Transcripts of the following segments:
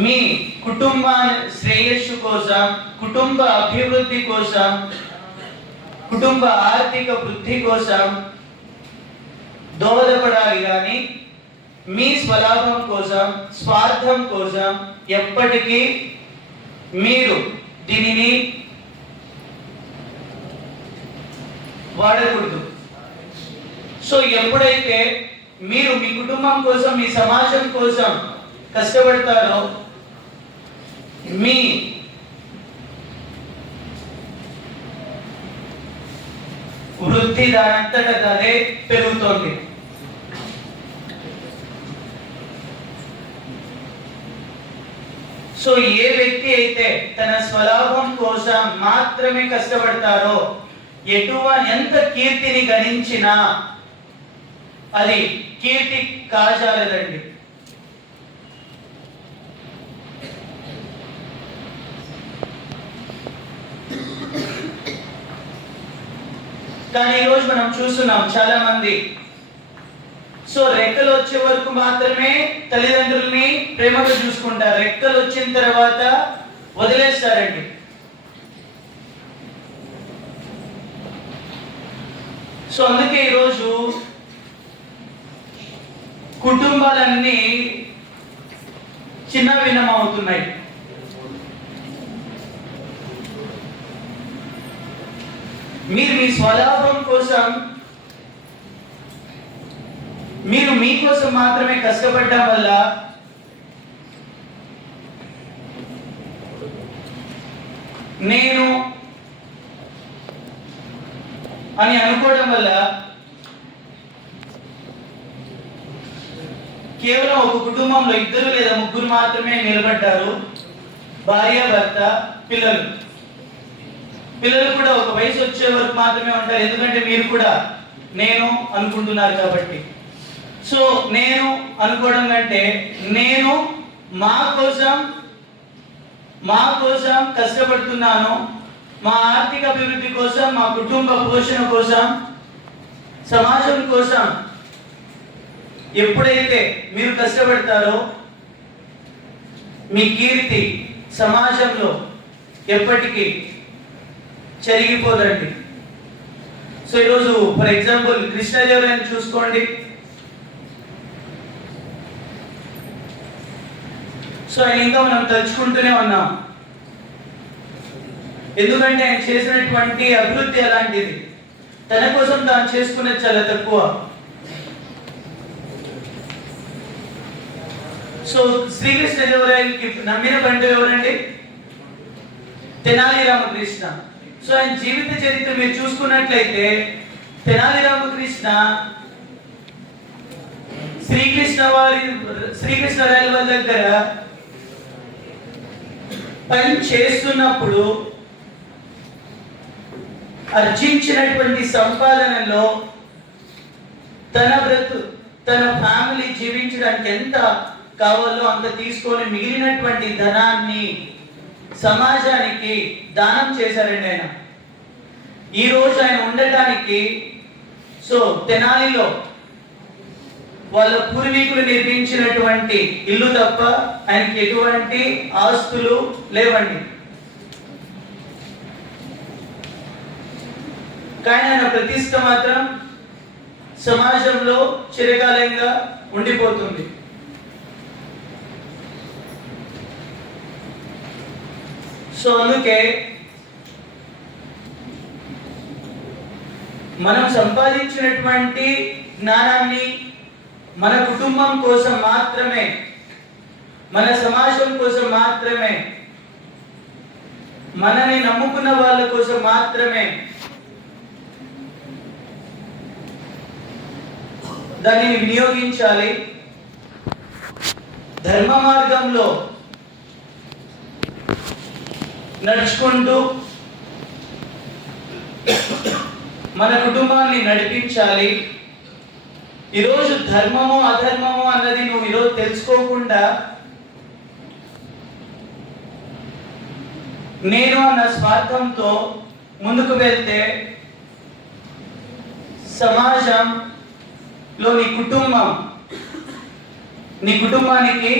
మీ కుటుంబ శ్రేయస్సు కోసం, కుటుంబ అభివృద్ధి కోసం, కుటుంబ ఆర్థిక వృద్ధి కోసం దోహదపడాలి కానీ మీ స్వలాభం కోసం, స్వార్థం కోసం ఎప్పటికీ మీరు దీనిని వాడకూడదు. సో ఎప్పుడైతే మీరు మీ కుటుంబం కోసం, మీ సమాజం కోసం కష్టపడతారో మీ వృద్ధి దానంతట అదే పెరుగుతోంది. సో ఏ వ్యక్తి అయితే తన స్వలాభం కోసం మాత్రమే కష్టపడతారో ఎంత కీర్తిని గణించినా అది కీర్తి కాజాలదండి. కానీ ఈరోజు మనం చూస్తున్నాం చాలా మంది సో రెక్కలు వచ్చే వరకు మాత్రమే తల్లిదండ్రుల్ని ప్రేమగా చూసుకుంటారు, రెక్కలు వచ్చిన తర్వాత వదిలేస్తారండి. సో అందుకే ఈరోజు కుటుంబాలన్నీ చిన్న భిన్నమవుతున్నాయి. మీరు మీ స్వలాభం కోసం, మీరు మీకోసం మాత్రమే కష్టపడడం వల్ల నేను అని అనుకోవడం వల్ల కేవలం ఒక కుటుంబంలో 2 లేదా 3 మాత్రమే నిలబడ్డారు, భార్య, భర్త, పిల్లలు. పిల్లలు కూడా ఒక వయసు వచ్చే వరకు మాత్రమే ఉంటారు, ఎందుకంటే మీరు కూడా నేను అనుకుంటున్నారు కాబట్టి. సో నేను అనుకోవడం కంటే నేను మా కోసం కష్టపడుతున్నాను, మా ఆర్థిక అభివృద్ధి కోసం, మా కుటుంబ పోషణ కోసం, సమాజం కోసం ఎప్పుడైతే మీరు కష్టపడతారో మీ కీర్తి సమాజంలో ఎప్పటికీ చెరిగిపోదండి. సో ఈరోజు ఫర్ ఎగ్జాంపుల్ కృష్ణదేవరాయని చూసుకోండి. సో ఆయన ఇంకా మనం తలుచుకుంటూనే ఉన్నాం, ఎందుకంటే ఆయన చేసినటువంటి అభివృద్ధి అలాంటిది. తన కోసం తాను చేసుకునేది చాలా తక్కువ. సో శ్రీకృష్ణదేవరాయలకి నమ్మిన పండు ఎవరండి? తెనాలి రామకృష్ణ. సో ఆయన జీవిత చరిత్ర మీరు చూసుకున్నట్లయితే తెనాలి రామకృష్ణ శ్రీకృష్ణరాయల వారి దగ్గర పని చేస్తున్నప్పుడు అర్జించినటువంటి సంపాదనలో తన ఫ్యామిలీ జీవించడానికి ఎంత కావాలో అంత తీసుకొని మిగిలినటువంటి ధనాన్ని సమాజానికి దానం చేశారండి ఆయన. ఈ రోజు ఆయన ఉండటానికి సో తెనాలిలో వాళ్ళ పూర్వీకులు నిర్మించినటువంటి ఇల్లు తప్ప ఆయనకి ఎటువంటి ఆస్తులు లేవండి. కానీ ఆయన ప్రతిష్ట మాత్రం సమాజంలో చిరకాలంగా ఉండిపోతుంది. సో అందుకే మనం సంపాదించినటువంటి జ్ఞానాన్ని మన కుటుంబం కోసం మాత్రమే, మన సమాజం కోసం మాత్రమే, మనని నమ్ముకున్న వాళ్ళ కోసం మాత్రమే దానిని వినియోగించాలి. ధర్మ మార్గంలో నడుచుకుంటూ మన కుటుంబాన్ని నడిపించాలి. ఈరోజు ధర్మము అధర్మము అన్నది నువ్వు ఈరోజు తెలుసుకోకుండా నేను అన్న స్వార్థంతో ముందుకు వెళ్తే సమాజంలో నీ కుటుంబానికి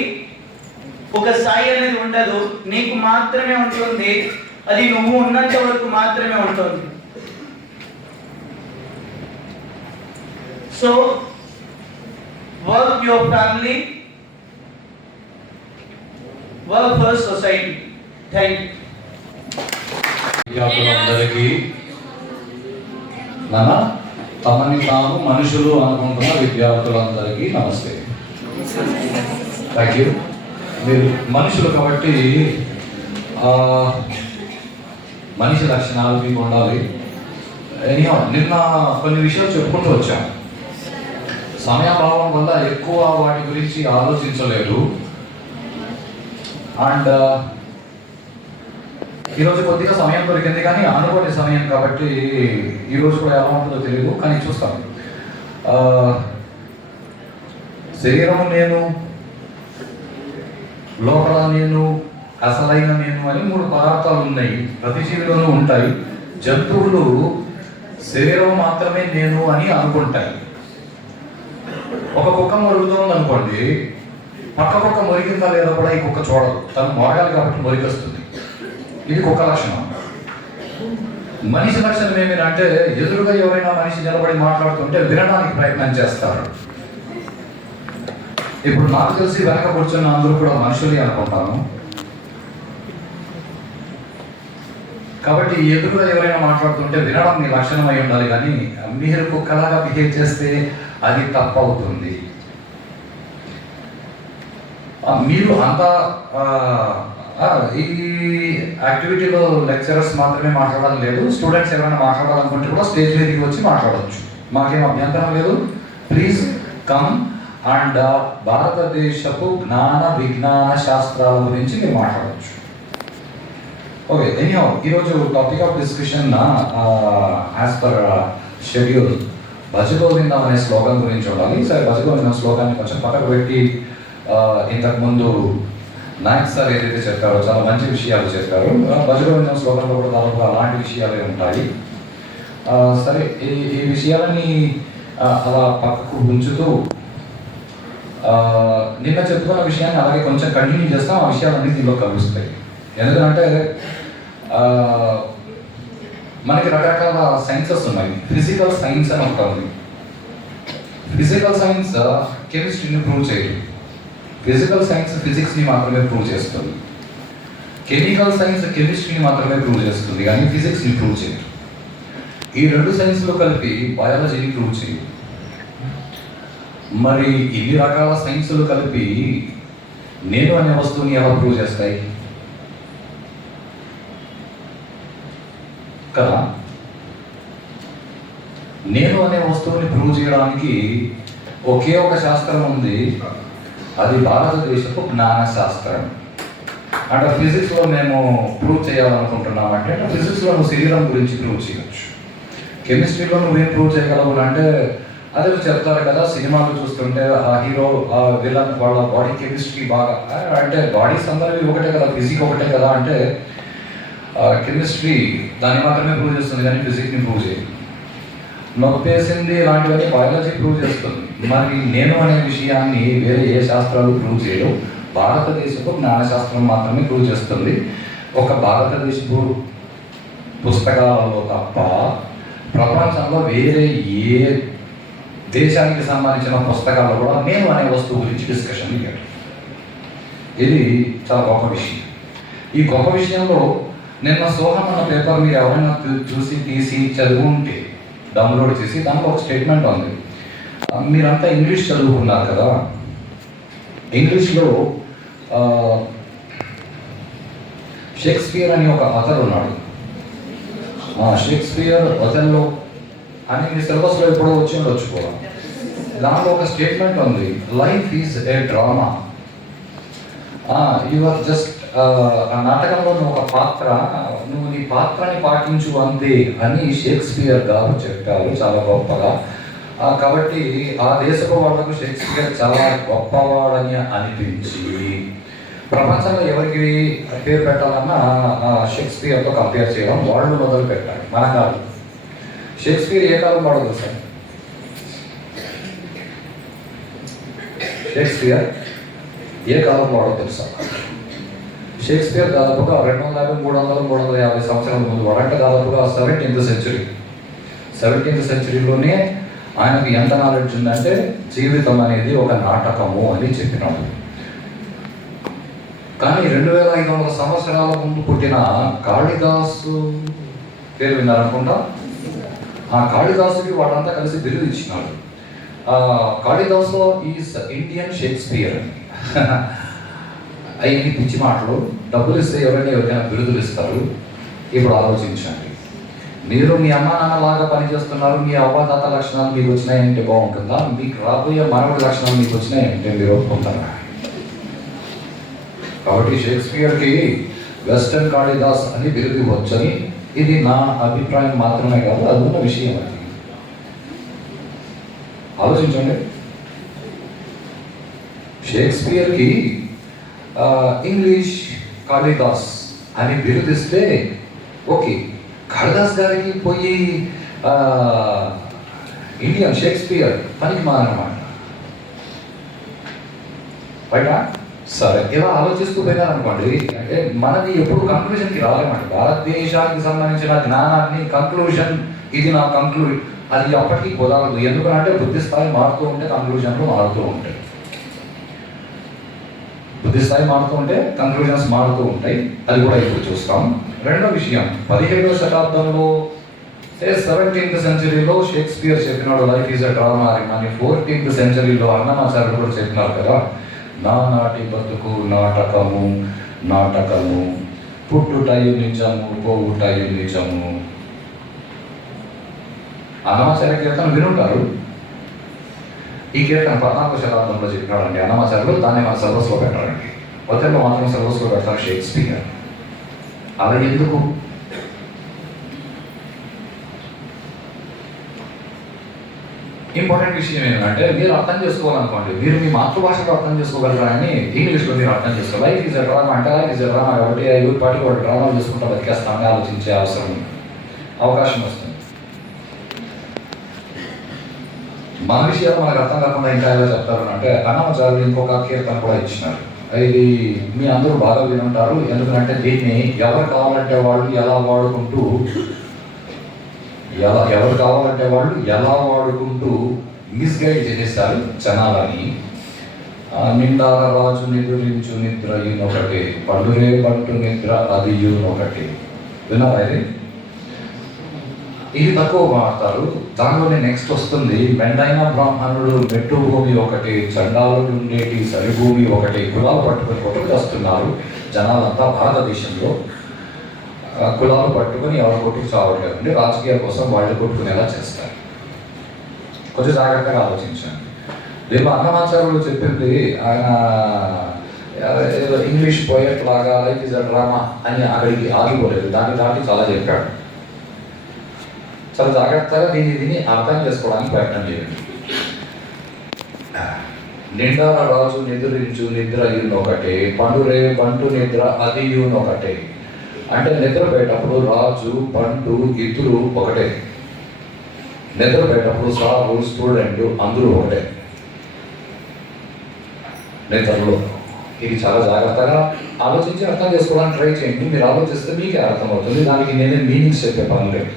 ఒక స్థాయి అనేది ఉండదు, నీకు మాత్రమే ఉంటుంది. అది నువ్వు ఉన్నంత వరకు మాత్రమే ఉంటుంది. So work your family, work for society. Thank you. విద్యార్థులందరికీ తమని తాము మనుషులు అనుకుంటున్న విద్యార్థులందరికీ నమస్తే. Thank you. మీరు మనుషులు కాబట్టి మనిషి లక్షణాలు మీకు ఉండాలి. నిన్న కొన్ని విషయాలు చెప్పుకుంటూ వచ్చాం. సమయాభావం వల్ల ఎక్కువ వాటి గురించి ఆలోచించలేదు. అండ్ ఈరోజు కొద్దిగా సమయం దొరికింది, కానీ అనుకోని సమయం కాబట్టి ఈరోజు కూడా ఎలా ఉంటుందో తెలియదు, కానీ చూస్తాం. శరీరం నేను, లోపల నేను, అసలైన నేను అని 3 పదార్థాలు ఉన్నాయి. ప్రతి జీవిలోనూ ఉంటాయి. జంతువులు శరీరం మాత్రమే నేను అని అనుకుంటాయి. ఒక కుక్క మొరుగుతోంది అనుకోండి, పక్క కుక్క మొరిగిందా లేదా కూడా ఈ కుక్క చూడదు. తను మొరగాలి కాబట్టి మొరిగొస్తుంది. ఇది కుక్క లక్షణం. మనిషి లక్షణం ఏమిటంటే ఎదురుగా ఎవరైనా మనిషి నిలబడి మాట్లాడుతుంటే వినడానికి ప్రయత్నం చేస్తారు. ఇప్పుడు నాకు తెలిసి వెనక కూర్చున్న అందరూ కూడా మనుషులే అనుకుంటాను. కాబట్టి ఎదురుగా ఎవరైనా మాట్లాడుతుంటే వినడం మీ లక్షణం అయి ఉండాలి, కానీ మీరు కుక్కలాగా బిహేవ్ చేస్తే అది తప్పు అవుతుంది. మీరు అంతా ఈ యాక్టివిటీలో లెక్చరర్స్ మాత్రమే మాట్లాడాలని లేదు. స్టూడెంట్స్ ఎవరైనా మాట్లాడాలనుకుంటే కూడా స్టేజ్ మీదకి వచ్చి మాట్లాడవచ్చు. మాకేం అభ్యంతరం లేదు. ప్లీజ్ కమ్ అండ్ భారతదేశపు జ్ఞాన విజ్ఞాన శాస్త్రాల గురించి మీరు మాట్లాడవచ్చు. ఓకే, ఎనీహౌ ఈరోజు topic of discussion as per schedule Bhaja Govindam అనే శ్లోకం గురించి ఉండాలి. సరే, భజగోవిందం శ్లోకాన్ని కొంచెం పక్కకు పెట్టి ఇంతకుముందు నాయక్ సార్ ఏదైతే చెప్పారో చాలా మంచి విషయాలు చెప్పారు. భజగోవిందం శ్లోకంలో కూడా దాదాపు అలాంటి విషయాలే ఉంటాయి. సరే, ఈ విషయాలని అలా పక్కకు ఉంచుతూ నిన్న చెప్పుకున్న విషయాన్ని అలాగే కొంచెం కంటిన్యూ చేస్తాం. ఆ విషయాలన్నీ దీనిలో కలుస్తాయి. ఎందుకంటే మనకి రకరకాల సైన్సెస్ ఉన్నాయి. ఫిజికల్ సైన్స్ అని ఒకటి ఉంది. ఫిజికల్ సైన్స్ కెమిస్ట్రీని ప్రూవ్ చేయదు. ఫిజికల్ సైన్స్ ఫిజిక్స్ని మాత్రమే ప్రూవ్ చేస్తుంది. కెమికల్ సైన్స్ కెమిస్ట్రీని మాత్రమే ప్రూవ్ చేస్తుంది, కానీ ఫిజిక్స్ని ప్రూవ్ చేయదు. ఈ 2 సైన్స్లు కలిపి బయాలజీని ప్రూవ్ చేయదు. మరి ఇన్ని రకాల సైన్సులు కలిపి నేను అనే వస్తువుని ఎలా ప్రూవ్ చేస్తాయి కదా? నేను అనే వస్తువుని ప్రూవ్ చేయడానికి ఒకే ఒక శాస్త్రం ఉంది. అది భారతదేశపు జ్ఞాన శాస్త్రం. అంటే ఫిజిక్స్లో మేము ప్రూవ్ చేయాలనుకుంటున్నామంటే ఫిజిక్స్లో నువ్వు శరీరం గురించి ప్రూవ్ చేయవచ్చు. కెమిస్ట్రీలో నువ్వేం ప్రూవ్ చేయగలవు అంటే అదే చెప్తారు కదా, సినిమాలు చూస్తుంటే ఆ హీరో ఆ విలన్ వాళ్ళ బాడీ కెమిస్ట్రీ బాగా, అంటే బాడీస్ అందరివి ఒకటే కదా, ఫిజిక్ ఒకటే కదా అంటే కెమిస్ట్రీ దాన్ని మాత్రమే ప్రూవ్ చేస్తుంది, కానీ ఫిజిక్ని ప్రూవ్ చేయదు. నొప్పేసింది ఇలాంటివన్నీ బయాలజీ ప్రూవ్ చేస్తుంది. మరి నేను అనే విషయాన్ని వేరే ఏ శాస్త్రాలు ప్రూవ్ చేయవు. భారతదేశపు జ్ఞానశాస్త్రం మాత్రమే ప్రూవ్ చేస్తుంది. ఒక భారతదేశపు పుస్తకాలలో తప్ప ప్రపంచంలో వేరే ఏ దేశానికి సంబంధించిన పుస్తకాల్లో కూడా నేను అనే వస్తువు గురించి డిస్కషన్ ఇవ్వడు. ఇది చాలా గొప్ప విషయం. ఈ గొప్ప విషయంలో నిన్న సోహం అన్న పేపర్ మీరు ఎవరైనా చూసి తీసి చదువుంటే డౌన్లోడ్ చేసి దాంట్లో ఒక స్టేట్మెంట్ ఉంది. మీరంతా ఇంగ్లీష్ చదువుకున్నారు కదా, ఇంగ్లీష్లో షేక్స్పియర్ అని ఒక ఆథర్ ఉన్నాడు. షేక్స్పియర్ ఒథెల్లో అని మీ సిలబస్లో ఎప్పుడో వచ్చి ఉండొచ్చు కూడా. దాంట్లో ఒక స్టేట్మెంట్ ఉంది, life is a drama. You are just ఆ నాటకంలో నువ్వు ఒక పాత్ర, నువ్వు నీ పాత్రని పాటించు అంతే అని షేక్స్పియర్ గారు చెప్పారు చాలా గొప్పగా. కాబట్టి ఆ దేశపు వాళ్ళకు షేక్స్పియర్ చాలా గొప్పవాడని అనిపించి ప్రపంచంలో ఎవరికి పేరు పెట్టాలన్నా షేక్స్పియర్తో కంపేర్ చేయడం వాళ్ళు మొదలు పెట్టారు. మన కాదు. షేక్స్పియర్ ఏ కాలం వాడో తెలుసా? షేక్స్పియర్ ఏ కాలం వాడో తెలుసా? షేక్స్పియర్ దాదాపుగా 250, 300, 350 సంవత్సరాల ముందు వాడంటే దాదాపుగా 17th సెంచరీ. 17th సెంచరీలోనే ఆయనకు ఎంత నాలెడ్జ్ ఉందంటే జీవితం అనేది ఒక నాటకము అని చెప్పినాడు. కానీ 2500 సంవత్సరాల ముందు పుట్టిన కాళిదాసు పేరు విన్నారనుకుంటా. ఆ కాళిదాసుకి వాళ్ళంతా కలిసి బిరుదు ఇచ్చినాడు. Kalidas is Indian Shakespeare. అవి పిచ్చి మాటలు. డబ్బులు ఇస్తే ఎవరైనా బిరుదులు ఇస్తారు. ఇప్పుడు ఆలోచించండి, మీరు మీ అమ్మ నాన్నలాగా పనిచేస్తున్నారు, మీ అవ్వదాత లక్షణాలు మీకు వచ్చినాయంటే బాగుంటుందా? మీకు రాబోయే మనవుడి లక్షణాలు మీకు వచ్చినాయంటే మీరు ఒప్పుకుంటారా? కాబట్టి షేక్స్పియర్కి వెస్టర్న్ కాళిదాస్ అని బిరుదు ఇవ్వచ్చని, ఇది నా అభిప్రాయం మాత్రమే కాదు, అది ఉన్న విషయం. అది ఆలోచించండి. షేక్స్పియర్కి ఇంగ్లీష్ కాళిదాస్ అని బిరుదిస్తే ఓకే, కాళిదాస్ గారికి పోయి ఇండియన్ షేక్స్పియర్ పనికి మారనమాట. బయట సరే ఇలా ఆలోచిస్తూ పోయినారనుకోండి, అంటే మనది ఎప్పుడు కంక్లూజన్కి రాలేమండి. భారతదేశానికి సంబంధించిన జ్ఞానాన్ని కంక్లూజన్, ఇది నా కంక్లూజన్, అది అప్పటికీ కుదరదు. ఎందుకంటే బుద్ధి స్థాయి మారుతూ ఉంటే కంక్లూజన్లు మారుతూ ఉంటాయి. బుద్ధి స్థాయి మారుతూ ఉంటే కంక్లూజన్స్ మారుతూ ఉంటాయి. అది కూడా ఇప్పుడు చూస్తాం. రెండో విషయం, 17వ శతాబ్దంలో 17th సెంచరీలో షేక్స్పియర్ చెప్పినాడు లైఫ్ ఈజ్ అ డ్రామా అని. 14th సెంచరీలో అన్నమాచార్యులు కూడా చెప్పినారు కదా, నా నాటి బతుకు నాటకము, నాటకము, పుట్టుటయు నిజము, పోవుటయు నిజము. అన్నమాచార్య కీర్తన వినుంటారు. ఈ కీర్తన 14వ శతాబ్దంలో చెప్పినాడండి అన్నమాచార్యులు. దాన్ని మన సిలబస్లో పెట్టారండి. మొత్తంలో మాత్రం సిలబస్లో పెడతారు షేక్స్పియర్. అలా ఎందుకు? ఇంపార్టెంట్ విషయం ఏంటంటే, మీరు అర్థం చేసుకోవాలనుకోండి, మీరు మీ మాతృభాషలో అర్థం చేసుకోగలరా అని ఇంగ్లీష్లో మీరు అర్థం చేసుకోవాలి. లైఫ్ ఈజ్ అ డ్రామా అంటే లైఫ్ ఈజ్ అ డ్రామా కాబట్టి యూత్ పార్టీ వాళ్ళు డ్రామాలు చేసుకుంటా బతికేస్తామని ఆలోచించే అవకాశం వస్తుంది. మన విషయాలు మనకు అర్థం కాకుండా ఇంకా ఎలా చెప్తారు అంటే, అన్నమాచార్యులు ఇంకొక కీర్తన కూడా ఇచ్చినారు. ఇది మీ అందరూ బాగా వినుంటారు. ఎందుకంటే దీన్ని ఎవరు కావాలంటే వాళ్ళు ఎలా వాడుకుంటూ మిస్గైడ్ చేసేస్తారు జనాలని. నిండాల రాజు నిద్రించు నిద్ర ఈయనొకటి, పండురే పట్టు నిద్ర అది ఈయనొకటి. విన్నారా? ఇది తక్కువ వాడతారు. దానిలోనే నెక్స్ట్ వస్తుంది, మెండైన బ్రాహ్మణుడు మెట్టు భూమి ఒకటి, చండాలుడు ఉండేటి సరిభూమి ఒకటి. కులాలు పట్టుకొని కొట్టుకొస్తున్నారు జనాలంతా భారతదేశంలో. కులాలు పట్టుకొని ఎవరు కొట్టుకు చావట్లేదండి, రాజకీయాల కోసం వాళ్ళు కొట్టుకునేలా చేస్తారు. కొంచెం జాగ్రత్తగా ఆలోచించండి. దీనిలో అన్నమాచార్యులు చెప్పింది, ఆయన ఏదో ఇంగ్లీష్ పోయట్ లాగా లైఫ్ ఈజ్ అ డ్రామా అని అక్కడికి ఆగిపోలేదు, దాన్ని దాటి చాలా చెప్పాడు. చాలా జాగ్రత్తగా దీన్ని అర్థం చేసుకోవడానికి ప్రయత్నం చేయండి. నిండాల రాజు నిద్రించు నిద్ర ఈయనొకటే, పండురే బంటు నిద్ర అది ఈయనొకటే. అంటే నిద్రపోయేటప్పుడు రాజు, బంటు ఇద్దరు ఒకటే. నిద్రపోయేటప్పుడు సారు, స్టూడెంట్ అందరూ ఒకటే నిద్రలో. ఇది చాలా జాగ్రత్తగా ఆలోచించి అర్థం చేసుకోవడానికి ట్రై చేయండి. మీరు ఆలోచిస్తే మీకే అర్థమవుతుంది. దానికి నేనే మీనింగ్స్ చెప్పే పని లేదు.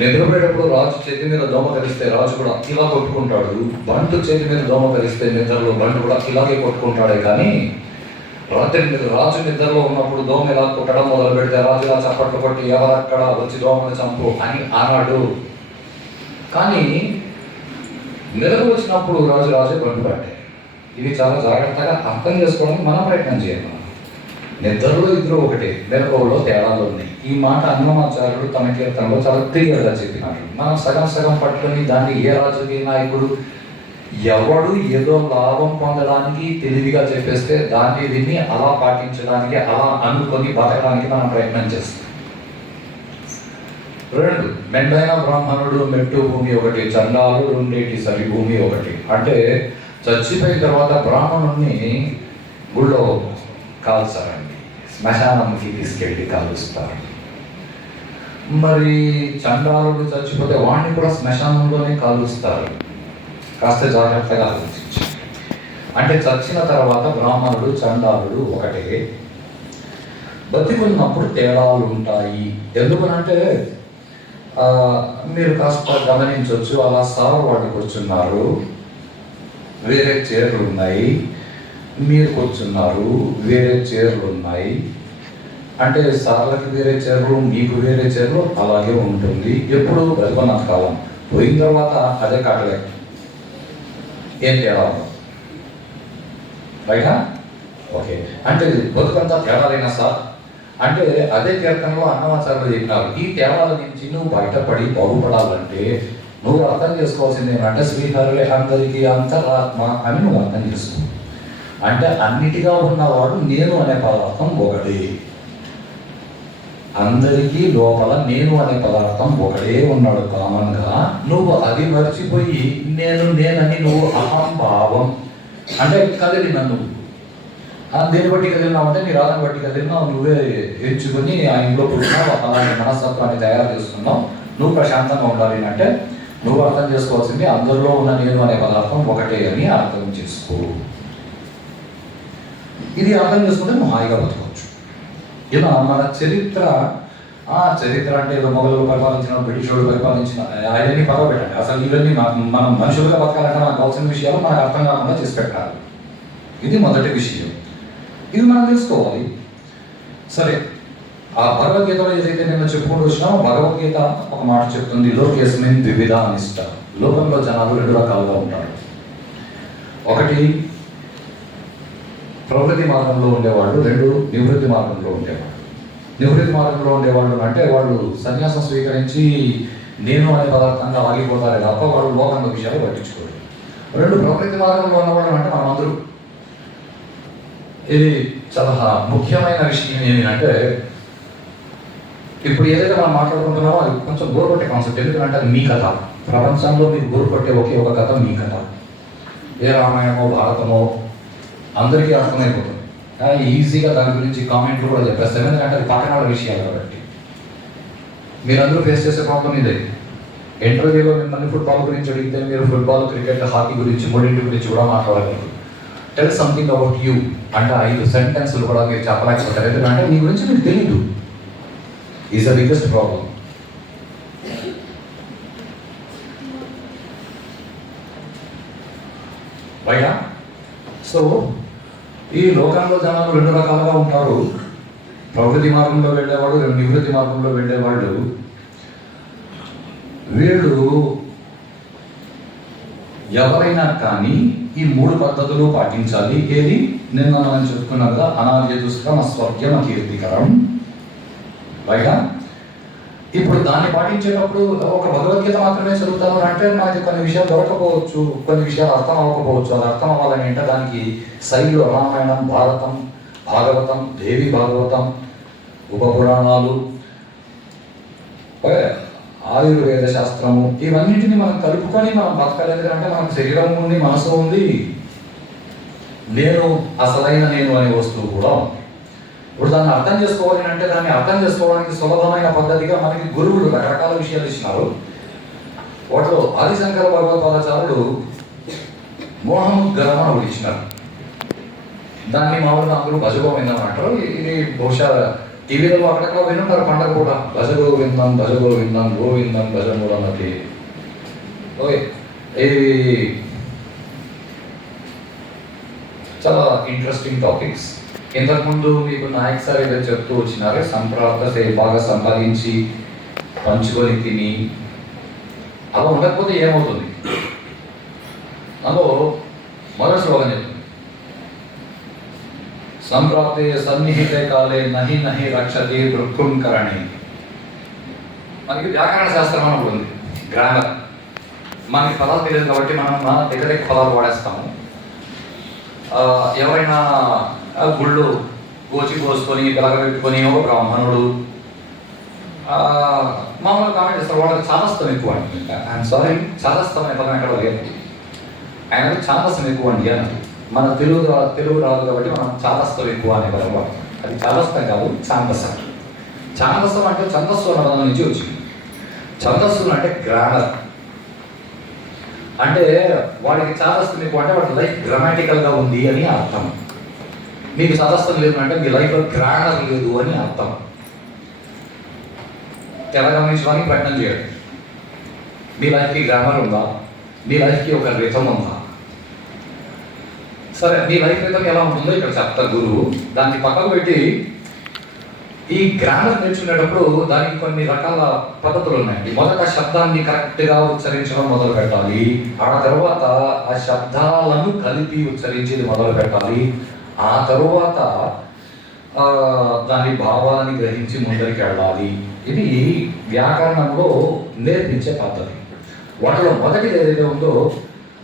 నిద్రపోయేటప్పుడు రాజు చేతి మీద దోమ కలిస్తే రాజు కూడా ఇలా కొట్టుకుంటాడు, బంటు చేతి మీద దోమ కలిస్తే నిద్రలో బంటు కూడా ఇలాగే కొట్టుకుంటాడే. కానీ రాజు నిద్రలో ఉన్నప్పుడు దోమ ఇలా కొట్టడం మొదలు పెడితే రాజు ఇలా చప్పట్లు కొట్టి ఎవరక్కడ వచ్చి దోమను చంపు అని అన్నాడు. కానీ మెలకు వచ్చినప్పుడు రాజే బంటు పట్టే. ఇది చాలా జాగ్రత్తగా అర్థం చేసుకోవడానికి మనం ప్రయత్నం చేయాలి. నిద్రలో ఇద్దరు ఒకటే, మెలకువలో తేడాలు ఉన్నాయి. ఈ మాట అన్నమాచార్యుడు తన కీర్తనలో చాలా క్లియర్గా చెప్పినాడు. మనం సగం పట్టుకొని దాన్ని ఏ రాజకీయ నాయకుడు ఎవడు ఏదో లాభం పొందడానికి తెలివిగా చెప్పేస్తే దీన్ని అలా పాటించడానికి, అలా అనుకొని బతకడానికి మనం ప్రయత్నం చేస్తాం. రెండు, మెండైన బ్రాహ్మణుడు మెట్టు భూమి ఒకటి, చండాలుడు ఉండేటి సరి భూమి ఒకటి. అంటే చచ్చిపోయిన తర్వాత బ్రాహ్మణుడిని గుళ్ళో కాల్చారండి, శ్మశానంకి తీసుకెళ్ళి కాలుస్తారు. మరి చండాలుడు చచ్చిపోతే వాడిని కూడా శ్మశానంలోనే కాలుస్తారు. కాస్త జాగ్రత్తగా ఆలోచించండి. అంటే చచ్చిన తర్వాత బ్రాహ్మణుడు చండాలుడు ఒకటే, బతికున్నప్పుడు తేడాలు ఉంటాయి. ఎందుకనంటే మీరు కాస్త గమనించవచ్చు, అలా సార్ వాళ్ళు కూర్చున్నారు, వేరే చైర్లు ఉన్నాయి, మీరు కూర్చున్నారు, వేరే చైర్లు ఉన్నాయి. అంటే సార్లకి వేరే చైర్లు, మీకు వేరే చైర్లు, అలాగే ఉంటుంది ఎప్పుడు బతుకున్నంత కాలం. పోయిన తర్వాత అదే కాటలే, ఏం తేడా రైటా? ఓకే, అంటే బతుకంతా తేడాలైనా సార్ అంటే అదే కీర్తనలో అన్నమాచార్యులు చెప్పినారు, ఈ తేడాల నుంచి నువ్వు బయటపడి బాగుపడాలంటే నువ్వు అర్థం చేసుకోవాల్సింది ఏంటంటే శ్రీహరి అందరికీ అంతరాత్మ అని నువ్వు అర్థం చేసుకో. అంటే అన్నిటిగా ఉన్నవాడు నేను అనే పదార్థం ఒకటే, అందరికీ లోపల నేను అనే పదార్థం ఒకటే ఉన్నాడు కామన్గా. నువ్వు అది మర్చిపోయి నేనని నువ్వు అహంభావం అంటే కదిలిన నువ్వు దేని బట్టి కదిలినావు అంటే నీ రాధను బట్టి కదిలినావు, నువ్వే ఎంచుకొని ఆ ఇంట్లో పుట్టినావు, అలాంటి మనస్తత్వాన్ని తయారు చేసుకున్నావు. నువ్వు ప్రశాంతంగా ఉండాలి అంటే నువ్వు అర్థం చేసుకోవాల్సింది అందరిలో ఉన్న నేను అనే పదార్థం ఒకటే అని అర్థం చేసుకో. ఇది అర్థం చేసుకుంటే నువ్వు హాయిగా బతకవచ్చు. ఇలా మన చరిత్ర అంటే ఏదో మొఘలు పరిపాలించిన, బ్రిటిష్ వాళ్ళు పరిపాలించిన, అవన్నీ పదవ పెట్టండి. అసలు ఇవన్నీ మనం మనుషులుగా బతకాలంటే మనకు కావాల్సిన విషయాలు మనకు అర్థం కాకుండా చేసి పెట్టాలి. ఇది మొదటి విషయం, ఇది మనం తెలుసుకోవాలి. సరే, ఆ భగవద్గీతలో ఏదైతే నేను చెప్పుకుంటూ వచ్చినామో, భగవద్గీత ఒక మాట చెప్తుంది, లోకేస్మిన్ ద్వివిధ అనిష్ట. లోకంలో జనాలు రెండు రకాలుగా ఉంటారు. ఒకటి ప్రవృత్తి మార్గంలో ఉండేవాళ్ళు, రెండు నివృత్తి మార్గంలో ఉండేవాళ్ళు. నివృత్తి మార్గంలో ఉండేవాళ్ళు అంటే వాళ్ళు సన్యాసం స్వీకరించి నేను అనే పదార్థంగా ఆగిపోతారే తప్ప వాళ్ళు లోకంలో విషయాలు పట్టించుకోరు. రెండు ప్రవృత్తి మార్గంలో ఉన్నవాళ్ళు అంటే మనం అందరూ. ఇది చాలా ముఖ్యమైన విషయం ఏంటంటే ఇప్పుడు ఏదైతే మనం మాట్లాడుకుంటున్నామో అది కొంచెం బోర్ కొట్టే కాన్సెప్ట్. ఎందుకంటే అది మీ కథ, ప్రపంచంలో మీకు బోర్ కొట్టే ఒకే ఒక కథ మీ కథ. ఏ రామాయణమో భారతమో అందరికీ అర్థమైపోతుంది, ఈజీగా దాని గురించి కామెంట్లు కూడా చెప్పేస్తాం. ఎందుకంటే అది పక్కన వాళ్ళ విషయాలు కాబట్టి. మీరందరూ ఫేస్ చేసే ప్రాబ్లం ఇదే. ఇంటర్వ్యూలో మిమ్మల్ని ఫుట్బాల్ గురించి అడిగితే మీరు ఫుట్బాల్, క్రికెట్, హాకీ గురించి మూడింటి గురించి కూడా మాట్లాడగలరు. టెల్ సంథింగ్ అబౌట్ యూ అంటే 5 సెంటెన్స్లు కూడా మీరు చెప్పలేకపోతారు. ఎందుకంటే మీ గురించి మీకు తెలియదు. Is the biggest problem. రైటా? సో ఈ లోకంలో జనాలు రెండు రకాలుగా ఉంటారు. ప్రవృత్తి మార్గంలో వెళ్ళేవాడు, నివృత్తి మార్గంలో వెళ్ళేవాళ్ళు. వీళ్ళు ఎవరైనా కానీ ఈ 3 పద్ధతులు పాటించాలి. ఏది నిన్న మనం చెప్పుకున్నాం కదా, అనార్యదుష్కరం స్వర్గ్యం కీర్తికరం. రైటా? ఇప్పుడు దాన్ని పాటించేటప్పుడు ఒక భగవద్గీత మాత్రమే చదువుతాను అంటే మనకి కొన్ని విషయాలు దొరకపోవచ్చు, కొన్ని విషయాలు అర్థం అవ్వకపోవచ్చు. అది అర్థం అవ్వాలని అంటే దానికి శైలు రామాయణం, భారతం, భాగవతం, దేవి భాగవతం, ఉపపురాణాలు, ఆయుర్వేద శాస్త్రము, ఇవన్నింటినీ మనం కలుపుకొని మనం బతకలేదు. అంటే మనకు శరీరం ఉంది, మనసు ఉంది, నేను అసలైన నేను అనే వస్తువు కూడా ఉంది. ఇప్పుడు దాన్ని అర్థం చేసుకోవాలి అంటే దాన్ని అర్థం చేసుకోవడానికి సులభమైన పద్ధతిగా మనకి గురువులు రకరకాల విషయాలు ఇచ్చినారు. వాటిలో ఆదిశంకర భగవత్పాదాచార్యుడు మోహముద్గరం అని ఒకటి ఇచ్చినారు. దాన్ని మామూలుగా అందరూ భజగోవిందం అంటారు. ఇది బహుశా టీవీలో అక్కడక్కడ వినుంటారు పండగ కూడా, భజగోవిందం భజగోవిందం గోవిందం భజమూలమతి. ఓకే, ఇది చాలా ఇంట్రెస్టింగ్ టాపిక్స్. ఇంతకుముందు మీకు నాయక్ సార్ ఏదో చెప్తూ వచ్చినారు, సంప్రాప్త బాగా సంపాదించి పంచుకొని తిని అలా ఉండకపోతే ఏమవుతుంది. అందులో మొదటి శ్లోకం చెప్తుంది, సంప్రాప్తే సన్నిహితే కాలే నహి నహి రక్షతి దృక్కుణకరణి. మనకి వ్యాకరణ శాస్త్రం అని ఉంటుంది, గ్రామర్. మనకి పదాలు తెలియదు కాబట్టి మనం మన దగ్గర పదాలు వాడేస్తాము. ఎవరైనా గుళ్ళు గోచి కోసుకొని పెట్టుకొని ఒక బ్రాహ్మణుడు మామూలుగా కామెంట్ చేస్తారు, వాళ్ళకి ఛాదస్థం ఎక్కువ అండి. ఐఎమ్ సారీ, ఛాదస్థం అనే పదం ఎక్కడ లేదు. ఆయన ఛాదస్థం ఎక్కువ అండి అని. మన తెలుగు రాదు కాబట్టి మనం ఛాదస్థం ఎక్కువ అనే పదం వాడతాం. అది ఛాదస్థం కాదు, ఛాందసం. ఛాందసం అంటే ఛందస్సు అన్న పదం నుంచి వచ్చింది. ఛందస్సులు అంటే గ్రామర్. అంటే వాడికి చాదస్తం ఎక్కువ అంటే వాడి లైఫ్ గ్రామాటికల్గా ఉంది అని అర్థం. మీకు చాదస్తం లేదు అంటే మీ లైఫ్లో గ్రామర్ లేదు అని అర్థం. ఎలా గమనించడానికి ప్రయత్నం చేయండి. మీ లైఫ్కి గ్రామర్ ఉందా? మీ లైఫ్కి ఒక రిథం ఉందా? సరే, మీ లైఫ్ రిథం ఎలా ఉంటుందో ఇక్కడ చెప్తారు గురువు. దాన్ని పక్కకు పెట్టి ఈ గ్రామర్ నేర్చుకునేటప్పుడు దానికి కొన్ని రకాల పద్ధతులు ఉన్నాయండి. మొదట శబ్దాన్ని కరెక్ట్గా ఉచ్చరించడం మొదలు పెట్టాలి. ఆ తర్వాత ఆ శబ్దాలను కలిపి ఉచ్చరించేది మొదలు పెట్టాలి. ఆ తరువాత దాని భావాన్ని గ్రహించి ముందరికి వెళ్ళాలి. ఇది వ్యాకరణంలో నేర్పించే పద్ధతి. వాటిలో మొదటిది ఏదైతే ఉందో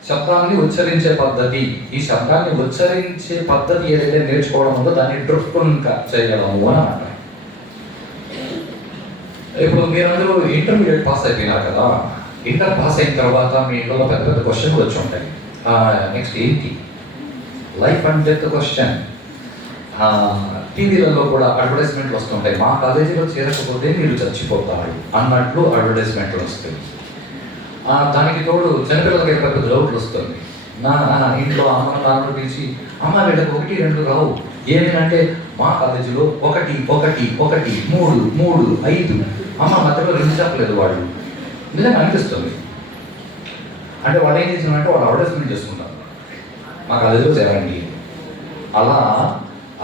శబ్దాన్ని ఉచ్చరించే పద్ధతి. ఈ శబ్దాన్ని ఉచ్చరించే పద్ధతి ఏదైతే నేర్చుకోవడం ఉందో దాన్ని డ్రుక్కుంక చేయగలము అని అంటారు. ఇప్పుడు మీరందరూ ఇంటర్మీడియట్ పాస్ అయిపోయినారు కదా. ఇంటర్ పాస్ అయిన తర్వాత మీ ఇంట్లో పెద్ద పెద్ద క్వశ్చన్లు వచ్చి ఉంటాయి. నెక్స్ట్ ఏంటి? Life and death question. టీవీలలో కూడా అడ్వర్టైజ్మెంట్లు వస్తుంటాయి. మా కాలేజీలో చేరకపోతే మీరు చచ్చిపోతారు అన్నట్లు అడ్వర్టైజ్మెంట్లు వస్తాయి. దానికి తోడు చిన్నపిల్లలకి పెద్ద డౌట్లు వస్తుంది. నా ఇంట్లో అమ్మ నాన్న పిలిచి, అమ్మ వీళ్ళకి 1, 2 రావు. ఏమిటంటే మా కాలేజీలో 1, 1, 1, 3, 3, 5 అమ్మ మధ్యలో 2 చెప్పలేదు. వాళ్ళు నిజంగా అనిపిస్తుంది. అంటే వాళ్ళు ఏం చేసినారంటే వాళ్ళు అడ్వర్టైజ్మెంట్ చేసుకుంటారు, మా కాలేజీలో చేరండి. అలా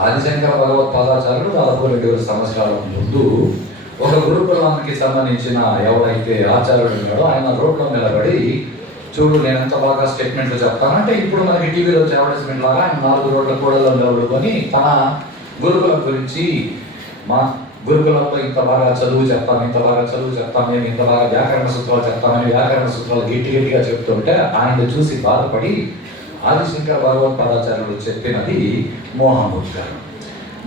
ఆదిశంకర భగవత్పాదాచార్యులు దాదాపు 2,000 సంవత్సరాల ముందు ఒక గురుకులానికి సంబంధించిన ఎవరైతే ఆచార్యుడు ఉన్నాడో ఆయన రోడ్లో నిలబడి, చూడు నేను ఎంత బాగా స్టేట్మెంట్లు చెప్తానంటే ఇప్పుడు మనకి టీవీలో అడ్వర్టైజ్మెంట్ లాగా ఆయన 4 రోడ్ల కూడలో నిలబడుకొని తన గురుకులం గురించి, మా గురుకులంలో ఇంత బాగా చదువు చెప్తాను, ఇంత బాగా చదువు చెప్తాను, మేము ఇంత బాగా వ్యాకరణ సూత్రాలు చెప్తామని వ్యాకరణ సూత్రాలు గట్టిగా చెప్తుంటే ఆయన చూసి బాధపడి ఆదిశంకర భగవత్పాదాచార్యులు చెప్పినది మోహమూర్తి గారు.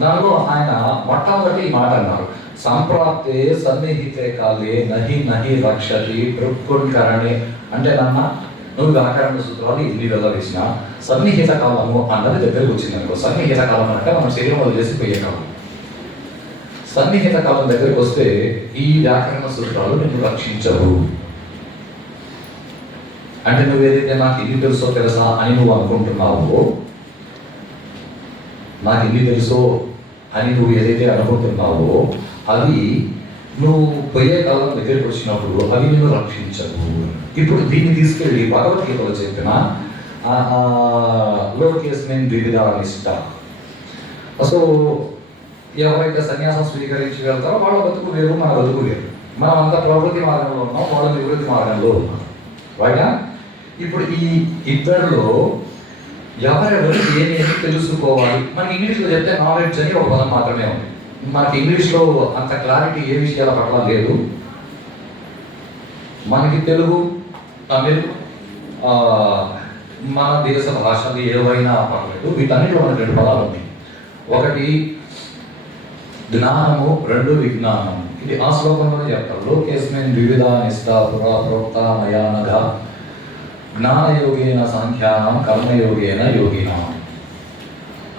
దానిలో ఆయన మొట్టమొదటి ఈ మాట అన్నారు, సంప్రాప్తే సన్నిహితే కాలే నహి నహి రక్షతి డ్రుక్కుణ్కరణే. అంటే నాన్న నువ్వు వ్యాకరణ సూత్రాలు ఇన్ని వెళ్ళవేసిన సన్నిహిత కాలము అన్నది దగ్గరకు వచ్చింది అనుకో. సన్నిహిత కాలం అంటే మనం శరీరం వదిలేసి పోయే కాలం. సన్నిహిత కాలం దగ్గరికి వస్తే ఈ వ్యాకరణ సూత్రాలు నిన్ను రక్షించవు. అంటే నువ్వు ఏదైతే నాకు ఇన్ని తెలుసో తెలుసా అని నువ్వు అనుకుంటున్నావో, నాకు ఇన్ని తెలుసో అని నువ్వు ఏదైతే అనుకుంటున్నావో అది నువ్వు పోయే కాలం దగ్గరికి వచ్చినప్పుడు అవి నిన్ను రక్షించవు. ఇప్పుడు దీన్ని తీసుకెళ్ళి భగవద్గీతలో చెప్పిన లోకేస్మిన్ ద్విధ నిష్ట. సో ఎవరైతే సన్యాసం స్వీకరించి వెళ్తారో వాళ్ళ బతుకు వేరు, మన బతుకు వేరు. మనం అంతా ప్రవృత్తి మార్గంలో ఉన్నాం, వాళ్ళ నివృత్తి మార్గంలో ఉన్నాం. రైటా? ఇప్పుడు ఈ ఇద్దరిలో ఎవరెవరు ఏమేమి తెలుసుకోవాలి? మనకి ఇంగ్లీష్లో చెప్తే నాలెడ్జ్ అని ఒక పదం మాత్రమే ఉంది. మనకి ఇంగ్లీష్లో అంత క్లారిటీ ఏ విషయాల పట్ల లేదు. మనకి తెలుగు, తమిళ్, మన దేశ భాషలు ఏవైనా పర్లేదు, వీటన్నిటిలో మనకి 2 పదాలు ఉన్నాయి. ఒకటి జ్ఞానము, 2 విజ్ఞానం. ఇది ఆ శ్లోకంలోనే చెప్తారు, లోకేస్మిన్ వివిధ నిష్ఠా పురా ప్రోక్త మయానఘ జ్ఞానయోగేన సాంఖ్యానం కర్మయోగేన యోగినాం.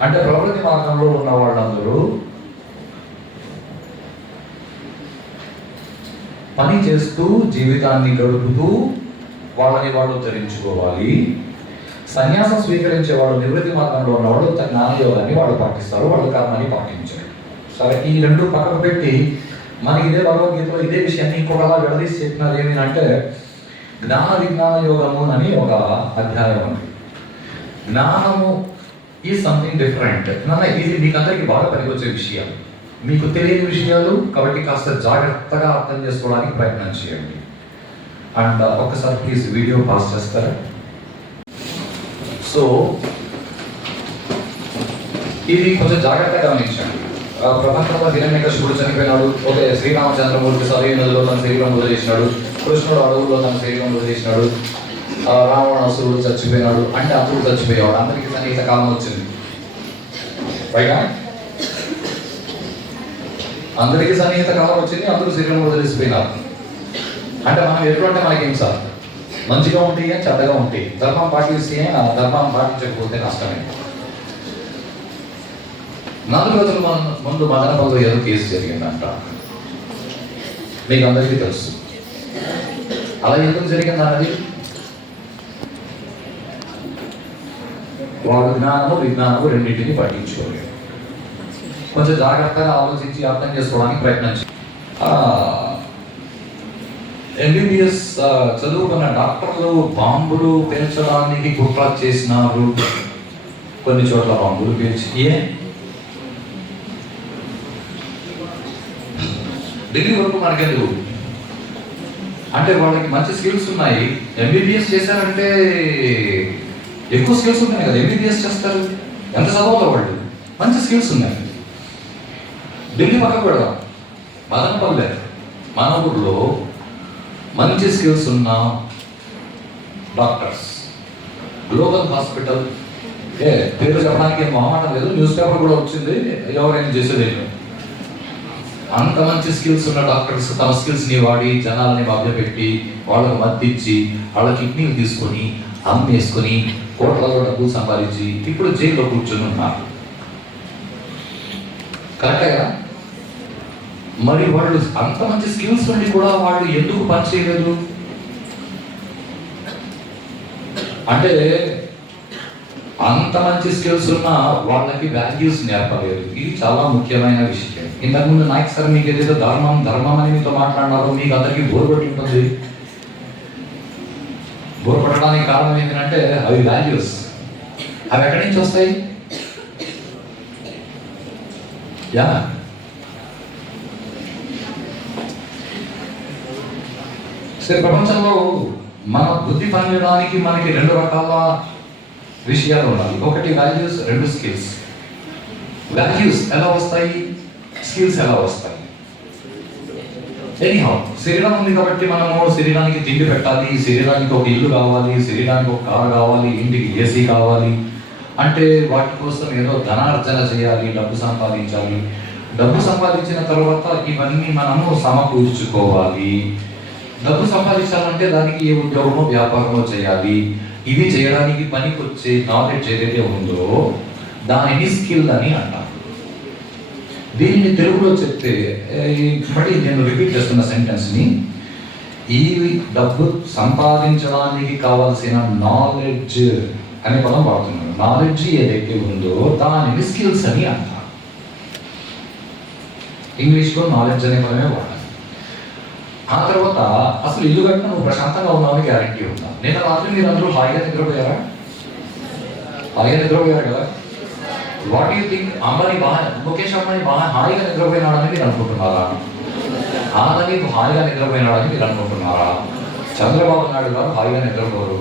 అంటే ప్రకృతి మార్గంలో ఉన్న వాళ్ళందరూ పని చేస్తూ జీవితాన్ని గడుపుతూ వాళ్ళని వాళ్ళు ధరించుకోవాలి. సన్యాసం స్వీకరించే వాళ్ళు నివృత్తి మార్గంలో ఉన్నవాళ్ళు జ్ఞానయోగాన్ని వాళ్ళు పాటిస్తారు, వాళ్ళు కర్మని పాటించారు. సరే, ఈ 2 పక్కకు పెట్టి మనకి ఇదే భగవద్గీతలో ఇదే విషయాన్ని ఇంకొకలా విడదీసి చెప్పినది ఏమిటంటే జ్ఞాన విజ్ఞాన యోగము అని ఒక అధ్యాయం ఉంది. జ్ఞానము ఈజ్ సంథింగ్ డిఫరెంట్. ఇది మీకు అందరికీ బాగా పనికొచ్చే విషయాలు, మీకు తెలియని విషయాలు కాబట్టి కాస్త జాగ్రత్తగా అర్థం చేసుకోవడానికి ప్రయత్నం చేయండి. అండ్ ఒకసారి ప్లీజ్ వీడియో పాస్ చేస్తారా? సో ఇది కొంచెం జాగ్రత్తగా గమనించండి. ప్రపంచంలో హిరణ్యకశిపుడు చనిపోయినాడు, ఓకే, శ్రీరామచంద్రమూర్తి సరైన నదిలో తన శరీరం వదిలేసినాడు, కృష్ణుడు అడవుల్లో తన శరీరం వదిలేసినాడు, రావణాసురుడు చచ్చిపోయినాడు. అంటే అప్పుడు చచ్చిపోయేవాడు, అందరికీ సన్నిహిత కాలం వచ్చింది. పైగా అందరికీ సన్నిహిత కాలం వచ్చింది, అందరూ శరీరం వదిలేసిపోయినారు. అంటే మనం ఎటువంటి మనకేం సార్, మంచిగా ఉంటాయి అని చెడ్డగా ఉంటాయి. ధర్మం పాటిస్తే ధర్మం పాటించకపోతే నష్టమే. 4 రోజుల ముందు మదనపల్లిలో ఏదో కేసు జరిగిందంట, మీకు అందరికీ తెలుసు. అలా ఎందుకు జరిగింది అన్నది వాడు జ్ఞానము విజ్ఞానము రెండింటిని పట్టించుకోలేడు. కొంచెం జాగ్రత్తగా ఆలోచించి అర్థం చేసుకోవడానికి ప్రయత్నించి MBBS చదువుకున్న డాక్టర్లు బాంబులు పేల్చడానికి కుట్ర చేసినారు. కొన్ని చోట్ల బాంబులు పేల్చి ఢిల్లీ వరకు మనకెందుకు అంటే వాళ్ళకి మంచి స్కిల్స్ ఉన్నాయి. MBBS చేశారంటే ఎక్కువ స్కిల్స్ ఉన్నాయి కదా, MBBS చేస్తారు. ఎంత చదవాలి వాళ్ళు, మంచి స్కిల్స్ ఉన్నాయి. ఢిల్లీ పక్కకు పెడదాం, మదనపల్లె మన ఊర్లో మంచి స్కిల్స్ ఉన్న డాక్టర్స్, గ్లోబల్ హాస్పిటల్ పేరు చెప్పడానికి ఏం మొహమాటం లేదు, న్యూస్ పేపర్ కూడా వచ్చింది, ఎవరైనా చేసేది. అంత మంచి స్కిల్స్ ఉన్న డాక్టర్స్ తమ స్కిల్స్ని వాడి జనాలని మభ్యపెట్టి వాళ్ళకు మద్దిచ్చి వాళ్ళ కిడ్నీలు తీసుకొని అమ్మేసుకొని కోట్లలో డబ్బులు సంపాదించి ఇప్పుడు జైల్లో కూర్చొని ఉన్నారు. కరెక్టే కదా? మరి వాళ్ళు అంత మంచి స్కిల్స్ నుండి కూడా వాళ్ళు ఎందుకు పని చేయలేదు అంటే అంత మంచి స్కిల్స్ ఉన్న వాళ్ళకి వాల్యూస్ నేర్పలేదు. ఇది చాలా ముఖ్యమైన విషయం. ఇంతకుముందు నాయక్ సార్ మీకు ఏదైతే ధర్మం ధర్మం అని మీతో మాట్లాడినారో మీకు అందరికీ బోర్ కొట్టి ఉంటుంది. బోర్ కొట్టడానికి కారణం ఏంటంటే అవి వాల్యూస్. అవి ఎక్కడి నుంచి వస్తాయి? యా సరే, ప్రపంచంలో మన బుద్ధి పనిచేయడానికి మనకి రెండు రకాల విషయాలు ఉండాలి. ఒకటి వాల్యూస్, రెండు స్కిల్స్. వాల్యూస్ ఎలా వస్తాయి, స్కిల్స్ ఎలా వస్తాయి? ఎనీహౌ శరీరం ఉంది కాబట్టి మనము శరీరానికి తిండి పెట్టాలి, శరీరానికి ఒక ఇల్లు కావాలి, శరీరానికి ఒక కారు కావాలి, ఇంటికి ఏసీ కావాలి అంటే వాటి కోసం ఏదో ధనార్జన చేయాలి, డబ్బు సంపాదించాలి. డబ్బు సంపాదించిన తర్వాత ఇవన్నీ మనము సమకూర్చుకోవాలి. డబ్బు సంపాదించాలంటే దానికి ఏ ఉద్యోగమో వ్యాపారమో చేయాలి. ఇవి చేయడానికి పనికొచ్చే నాలెడ్జ్ ఏదైతే ఉందో దానిని స్కిల్ అని అంటారు. దీనిని తెలుగులో చెప్తే మళ్ళీ నేను రిపీట్ చేస్తున్న సెంటెన్స్ని, ఈ డబ్బు సంపాదించడానికి కావాల్సిన నాలెడ్జ్ అనే పదం వాడుతున్నాను. నాలెడ్జ్ ఏదైతే ఉందో దానిని స్కిల్స్ అని అంటారు. ఇంగ్లీష్లో నాలెడ్జ్ అనే పదమే వాడాలి. ఆ తర్వాత అసలు ఇల్లు కట్టిన నువ్వు ప్రశాంతంగా ఉన్నావని గ్యారంటీ ఉందా? నేను రాత్రి మీరు అందరూ హాయిగా నిద్రపోయారా? హాయిగా నిద్రపోయారు కదా? What you think? Mukesh Ambani బాగా హాయిగా నిద్రపోయినాడని మీరు అనుకుంటున్నారా? ఆదని హాయిగా నిద్రపోయినాడని మీరు అనుకుంటున్నారా? చంద్రబాబు నాయుడు గారు హాయిగా నిద్రపోరు.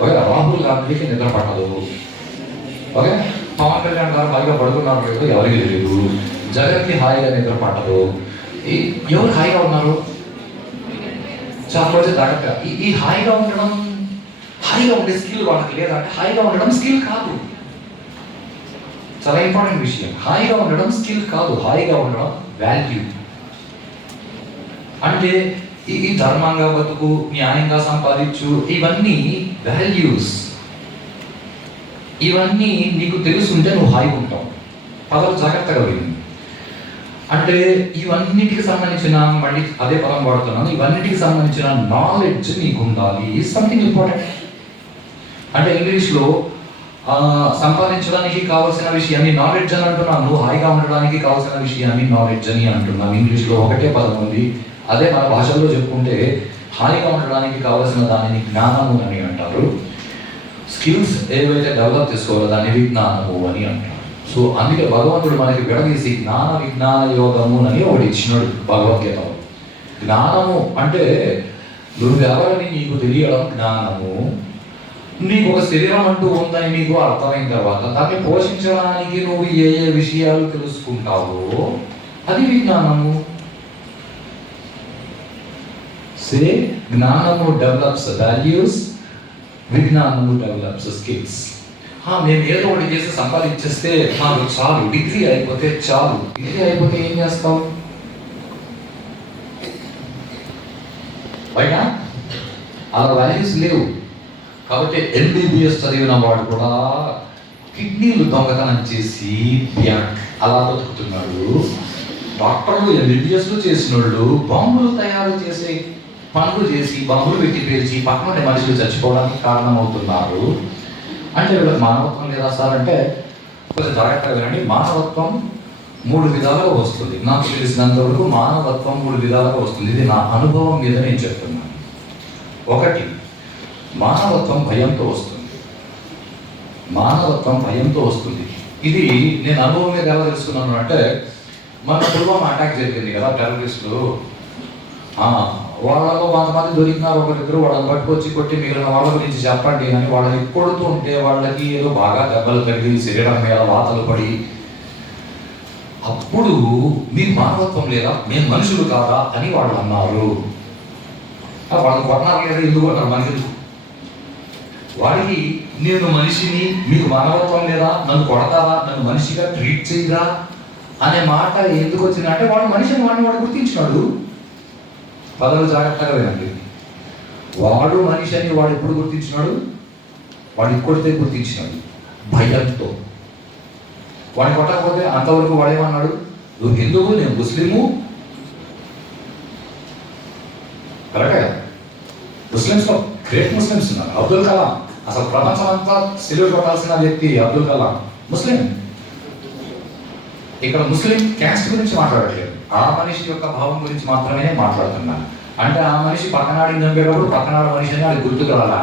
ఓకే, రాహుల్ గాంధీకి నిద్ర పట్టదు. ఓకే, పవన్ కళ్యాణ్ గారు హాయిగా పడుకున్నారు లేదో ఎవరికి తెలియదు. జగన్కి హాయిగా నిద్ర పట్టదు. ఎవరు హాయిగా ఉన్నారు? చాలా రోజు జాగ్రత్తగా ఈ హాయిగా ఉండడం, హాయిగా ఉండే స్కిల్ వాళ్ళకి లేదా అంటే హాయిగా ఉండడం స్కిల్ కాదు. చాలా ఇంపార్టెంట్ విషయం. హాయిగా ఉండడం స్కిల్ కాదు, హాయిగా ఉండడం వాల్యూ. అంటే ఈ ధర్మంగా బతుకు, న్యాయంగా సంపాదించు, ఇవన్నీ వాల్యూస్. ఇవన్నీ నీకు తెలుసుంటే నువ్వు హాయిగా ఉంటావు. పదాలు జాగ్రత్తగా విని. అంటే ఇవన్నిటికి సంబంధించిన, మళ్ళీ అదే పదం వాడుతున్నాను, ఇవన్నిటికి సంబంధించిన నాలెడ్జ్ నీకు ఉండాలి. Something important. అంటే ఇంగ్లీష్లో సంపాదించడానికి కావాల్సిన విషయాన్ని నాలెడ్జ్ అని అంటున్నాను, హాయిగా ఉండడానికి కావాల్సిన విషయాన్ని నాలెడ్జ్ అని అంటున్నాను. ఇంగ్లీష్లో ఒకటే పదం ఉంది. అదే మన భాషల్లో చెప్పుకుంటే హాయిగా ఉండడానికి కావాల్సిన దానిని జ్ఞానము అని అంటారు. స్కిల్స్ ఏవైతే డెవలప్ చేసుకోవాలో దాన్ని విజ్ఞానము అని అంటారు. సో అందుకే భగవంతుడు మనకి విడదీసి జ్ఞాన విజ్ఞాన యోగము అని ఒకటి ఇచ్చినాడు భగవద్గీతలో. జ్ఞానము అంటే నువ్వెవరని నీకు తెలియడం జ్ఞానము. నీకు ఒక శరీరం అంటూ ఉందని నీకు అర్థమైన తర్వాత దాన్ని పోషించడానికి నువ్వు ఏ ఏ విషయాలు తెలుసుకుంటావో అది విజ్ఞానము. సే జ్ఞానము డెవలప్స్ వాల్యూస్, విజ్ఞానము డెవలప్స్ స్కిల్స్. మేము ఏదో ఒకటి చేసి సంపాదించేస్తే నాకు చాలు, డిగ్రీ అయిపోతే చాలు. డిగ్రీ అయిపోతే ఏం చేస్తావు? బయట అలా వాల్యూస్ లేవు. కాబట్టి MBBS చదివిన వాడు కూడా కిడ్నీలు దొంగతనం చేసి అలా బతుకుతున్నాడు. డాక్టర్లు MBBSలు చేసిన వాళ్ళు బాంబులు తయారు చేసే పనులు చేసి బాంబులు పెట్టి పేల్చి పక్కన మనుషులు చచ్చిపోవడానికి కారణమవుతున్నారు. అంటే వీళ్ళకి మానవత్వం లేదా సార్ అంటే కొంచెం జాగ్రత్తగా వినండి. మానవత్వం 3 విధాలుగా వస్తుంది. నాకు తెలిసినంత వరకు మానవత్వం 3 విధాలుగా వస్తుంది. ఇది నా అనుభవం మీద నేను చెప్తున్నాను. 1, మానవత్వం భయంతో వస్తుంది. మానవత్వం భయంతో వస్తుంది. ఇది నేను అనుభవం మీద ఎలా తెలుసుకున్నాను అంటే, మన పుల్వామా అటాక్ జరిగింది కదా, టెర్రరిస్టులు. వాళ్ళలో కొంతమంది దొరికినారు, ఒకరిద్దరు. వాళ్ళని పట్టుకొచ్చి కొట్టి మిగిలిన వాళ్ళ గురించి చెప్పండి అని వాళ్ళని కొడుతూ ఉంటే వాళ్ళకి ఏదో బాగా దెబ్బలు తగిలి శరీరం మీద వాతలు పడి, అప్పుడు మీకు మానవత్వం లేదా, మేము మనుషులు కాదా అని వాళ్ళు అన్నారు. వాళ్ళని కొట్టినారు లేదా, ఎందుకు కొట్టారు మనకి? వాడికి నేను మనిషిని, మీకు మానవత్వం లేదా, నన్ను కొడతారా, నన్ను మనిషిగా ట్రీట్ చేయరా అనే మాట ఎందుకు వచ్చిందంటే, వాడు మనిషిని వాడు గుర్తించినాడు. పదవులు జాగ్రత్తగా వినండి. వాడు మనిషి అని వాడు ఎప్పుడు గుర్తించినాడు? వాడు కొడితే గుర్తించినాడు భయంతో. వాడిని కొట్టకపోతే అంతవరకు వాడేమన్నాడు? నువ్వు హిందువు, నేను ముస్లిము. కరెక్టే. ముస్లిమ్స్లో గ్రేట్ ముస్లిమ్స్ ఉన్నారు. అబ్దుల్ కలాం, అసలు ప్రపంచం అంతా సిల్వర్ కొట్టాల్సిన వ్యక్తి అబ్దుల్ కలాం ముస్లిం. ఇక్కడ ముస్లిం క్యాస్ట్ గురించి మాట్లాడట్లేదు, ఆ మనిషి యొక్క భావం గురించి మాత్రమే మాట్లాడుతున్నాను. అంటే ఆ మనిషి పక్కనాడికి చంపేటప్పుడు పక్కనాడు మనిషి అని వాడికి గుర్తుకు రాలా.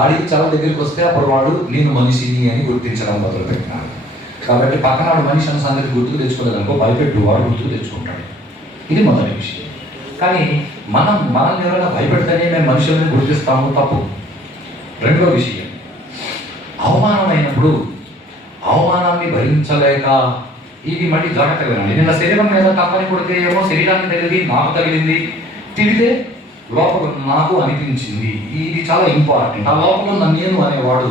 ఆడికి చాలా దగ్గరికి వస్తే అప్పుడు వాడు నేను మనిషిని అని గుర్తించడం మొదలు పెట్టినాడు. కాబట్టి పక్కనాడు మనిషి అన్న సంగతి గుర్తుకు తెచ్చుకోలేదనుకో, భయపెట్టు, వాడు గుర్తుకు తెచ్చుకుంటాడు. ఇది మొదటి విషయం. కానీ మనల్ని ఎవరైనా భయపెడితేనే మేము మనుషుల్ని గుర్తిస్తాము, తప్పు. రెండో విషయం, అవమానమైనప్పుడు అవమానాన్ని భరించలేక, ఇది మళ్ళీ జాగ్రత్తగా వినండి. నిన్న శరీరం మీద తప్పని కొడితే ఏమో శరీరానికి తగిలింది, నాకు తగిలింది. తిరిగితే లోపల నాకు అనిపించింది. ఇది చాలా ఇంపార్టెంట్. ఆ లోపల ఉన్న నేను అనేవాడు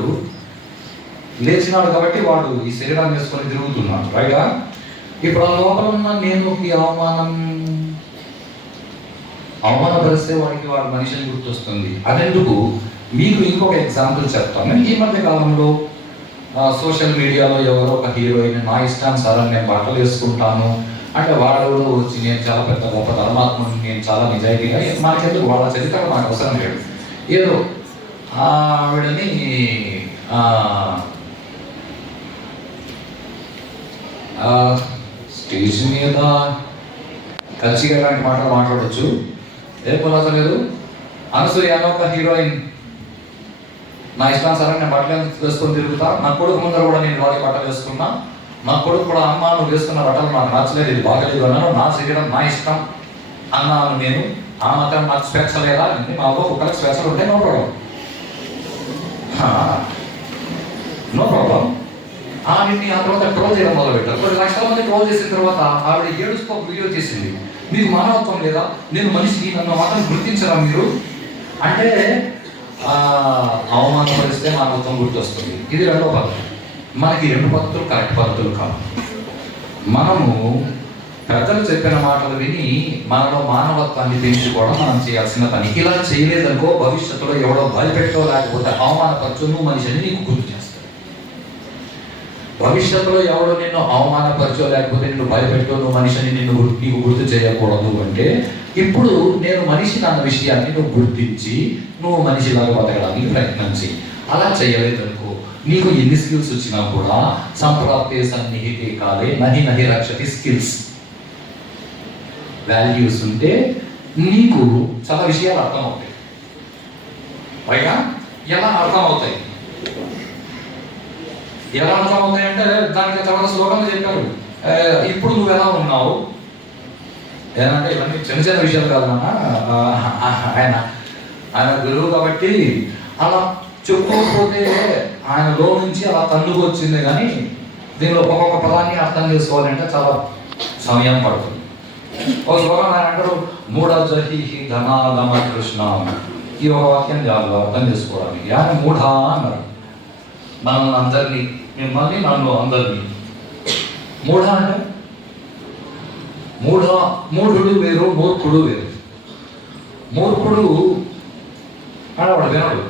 లేచినాడు కాబట్టి వాడు ఈ శరీరాన్ని వేసుకొని తిరుగుతున్నాడు, రైటా? ఇప్పుడు ఆ లోపల ఉన్న నేనుకి అవమానపరిస్తే వాడికి వాడు మనిషిని గుర్తొస్తుంది. అదెందుకు? మీకు ఇంకొక ఎగ్జాంపుల్ చెప్తాను. ఈ మధ్య కాలంలో సోషల్ మీడియాలో ఎవరో ఒక హీరోయిన్ నా ఇష్టానుసారం నేను బట్టలు వేసుకుంటాను అంటే వాడు వచ్చి నేను చాలా పెద్ద గొప్ప ధర్మాత్ముని, నేను చాలా నిజాయితీగా, మనకెందుకు వాళ్ళ చరిత్ర నాకు అవసరం లేదు. ఏదో ఆవిడని స్టేజ్ మీద కలిసిగా లాంటి మాటలు మాట్లాడచ్చు, ఏ పొలాస లేదు. అనసూయ అనే ఒక హీరోయిన్ నా ఇష్టానుసారం నేను బట్టలు వేసుకొని తిరుగుతా, నా కొడుకు ముందర కూడా నేను వాడి బట్టలు వేసుకున్నా, నా కొడుకు కూడా అమ్మ నువ్వు వేసుకున్న బట్టలు నాకు నచ్చలేదు, ఇది బాగలేదు అన్నాను, నా శరీరం నా ఇష్టం అన్నాను నేను. ఆ మాత్రం నాకు స్వేచ్ఛ లేదా? మా ఒక్కొక్కరికి స్వేచ్ఛలు ఉంటే నో ప్రాబ్లం, నో ప్రాబ్లం. ఆవిడ్ని ఆ తర్వాత ట్రోల్ చేయడం మొదలుపెట్టారు. 10 లక్షల మంది ట్రోల్ చేసిన తర్వాత ఆవిడ ఏడుస్తూ వీడియో చేసింది. మీకు మానవత్వం లేదా, నేను మనిషిని, నన్ను మాత్రం గుర్తించరా మీరు అంటే, అవమానపరిస్తే మానవత్వం గుర్తొస్తుంది. ఇది రెండో పద్ధతి. మనకి 2 పద్ధతులు కరెక్ట్ పద్ధతులు కాదు. మనము పెద్దలు చెప్పిన మాటలు విని మనలో మానవత్వాన్ని పెంచుకోవడం మనం చేయాల్సిన పని. ఇలా చేయలేదనుకో భవిష్యత్తులో ఎవడో భయపెట్టో లేకపోతే అవమానపరచు నువ్వు మనిషిని నీకు గుర్తు చేస్తాడు. భవిష్యత్తులో ఎవడో నిన్ను అవమానపరచో లేకపోతే నిన్ను భయపెట్టో నువ్వు మనిషిని నీకు గుర్తు చేయకూడదు అంటే, ఇప్పుడు నేను మనిషిని అన్న విషయాన్ని నువ్వు గుర్తించి నువ్వు మనిషిలాగా బతకడానికి ప్రయత్నించి. అలా చేయలేదనుకో నీకు ఎన్ని స్కిల్స్ వచ్చినా కూడా సంప్రాప్తే సన్నిహితే కాలే నహి నహి రక్షతి స్కిల్స్. వాల్యూస్ ఉంటే నీకు చాలా విషయాలు అర్థమవుతాయి. పైగా ఎలా అర్థమవుతాయి? ఎలా అర్థమవుతాయి అంటే దానికి తర్వాత శ్లోకంలో చెప్పారు. ఇప్పుడు నువ్వు ఎలా ఉన్నావు ఏనంటే, ఇవన్నీ చిన్న చిన్న విషయాలు కాదన్నా, ఆయన గురువు కాబట్టి అలా చెప్పుకోకపోతే ఆయనలో నుంచి అలా తన్నుకు వచ్చింది. కానీ దీనిలో ఒక్కొక్క పదాన్ని అర్థం చేసుకోవాలంటే చాలా సమయం పడుతుంది. ఒక శ్లోకం ఆయన అంటారు, మూఢజహి ధనాగమ కృష్ణ. ఈ ఒక వాక్యం చాలు అర్థం చేసుకోవడానికి. ఆయన మూఢ అన్నారు మనల్ని అందరినీ, మిమ్మల్ని నన్ను అందరినీ. మూఢ అంటే మూఢుడు వేరు, మూర్ఖుడు వేరు. మూర్ఖుడు వాడు వినడు.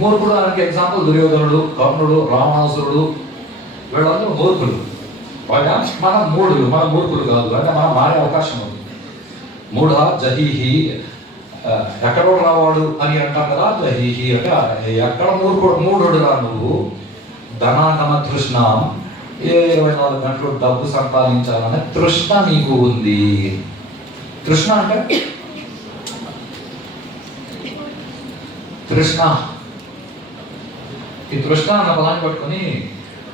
మూర్ఖుడు దానికి ఎగ్జాంపుల్ దుర్యోధనుడు, కర్ణుడు, రావణాసురుడు, వీళ్ళందరూ మూర్ఖుడు. వాడు మనం మూఢులు, మన మూర్ఖులు కాదు. అంటే మనం మారే అవకాశం ఉంది. మూఢ జహీహి, ఎక్కడో రావాడు అని అంటాం కదా, జహీహి అంటే ఎక్కడ మూఢుడు రా నువ్వు, ధనాగమ తృష్ణ, ఏ 24 గంటలు డబ్బు సంపాదించాలనే తృష్ణ నీకు ఉంది. తృష్ణ అంటే తృష్ణ. ఈ తృష్ణ అన్న పదాన్ని పట్టుకొని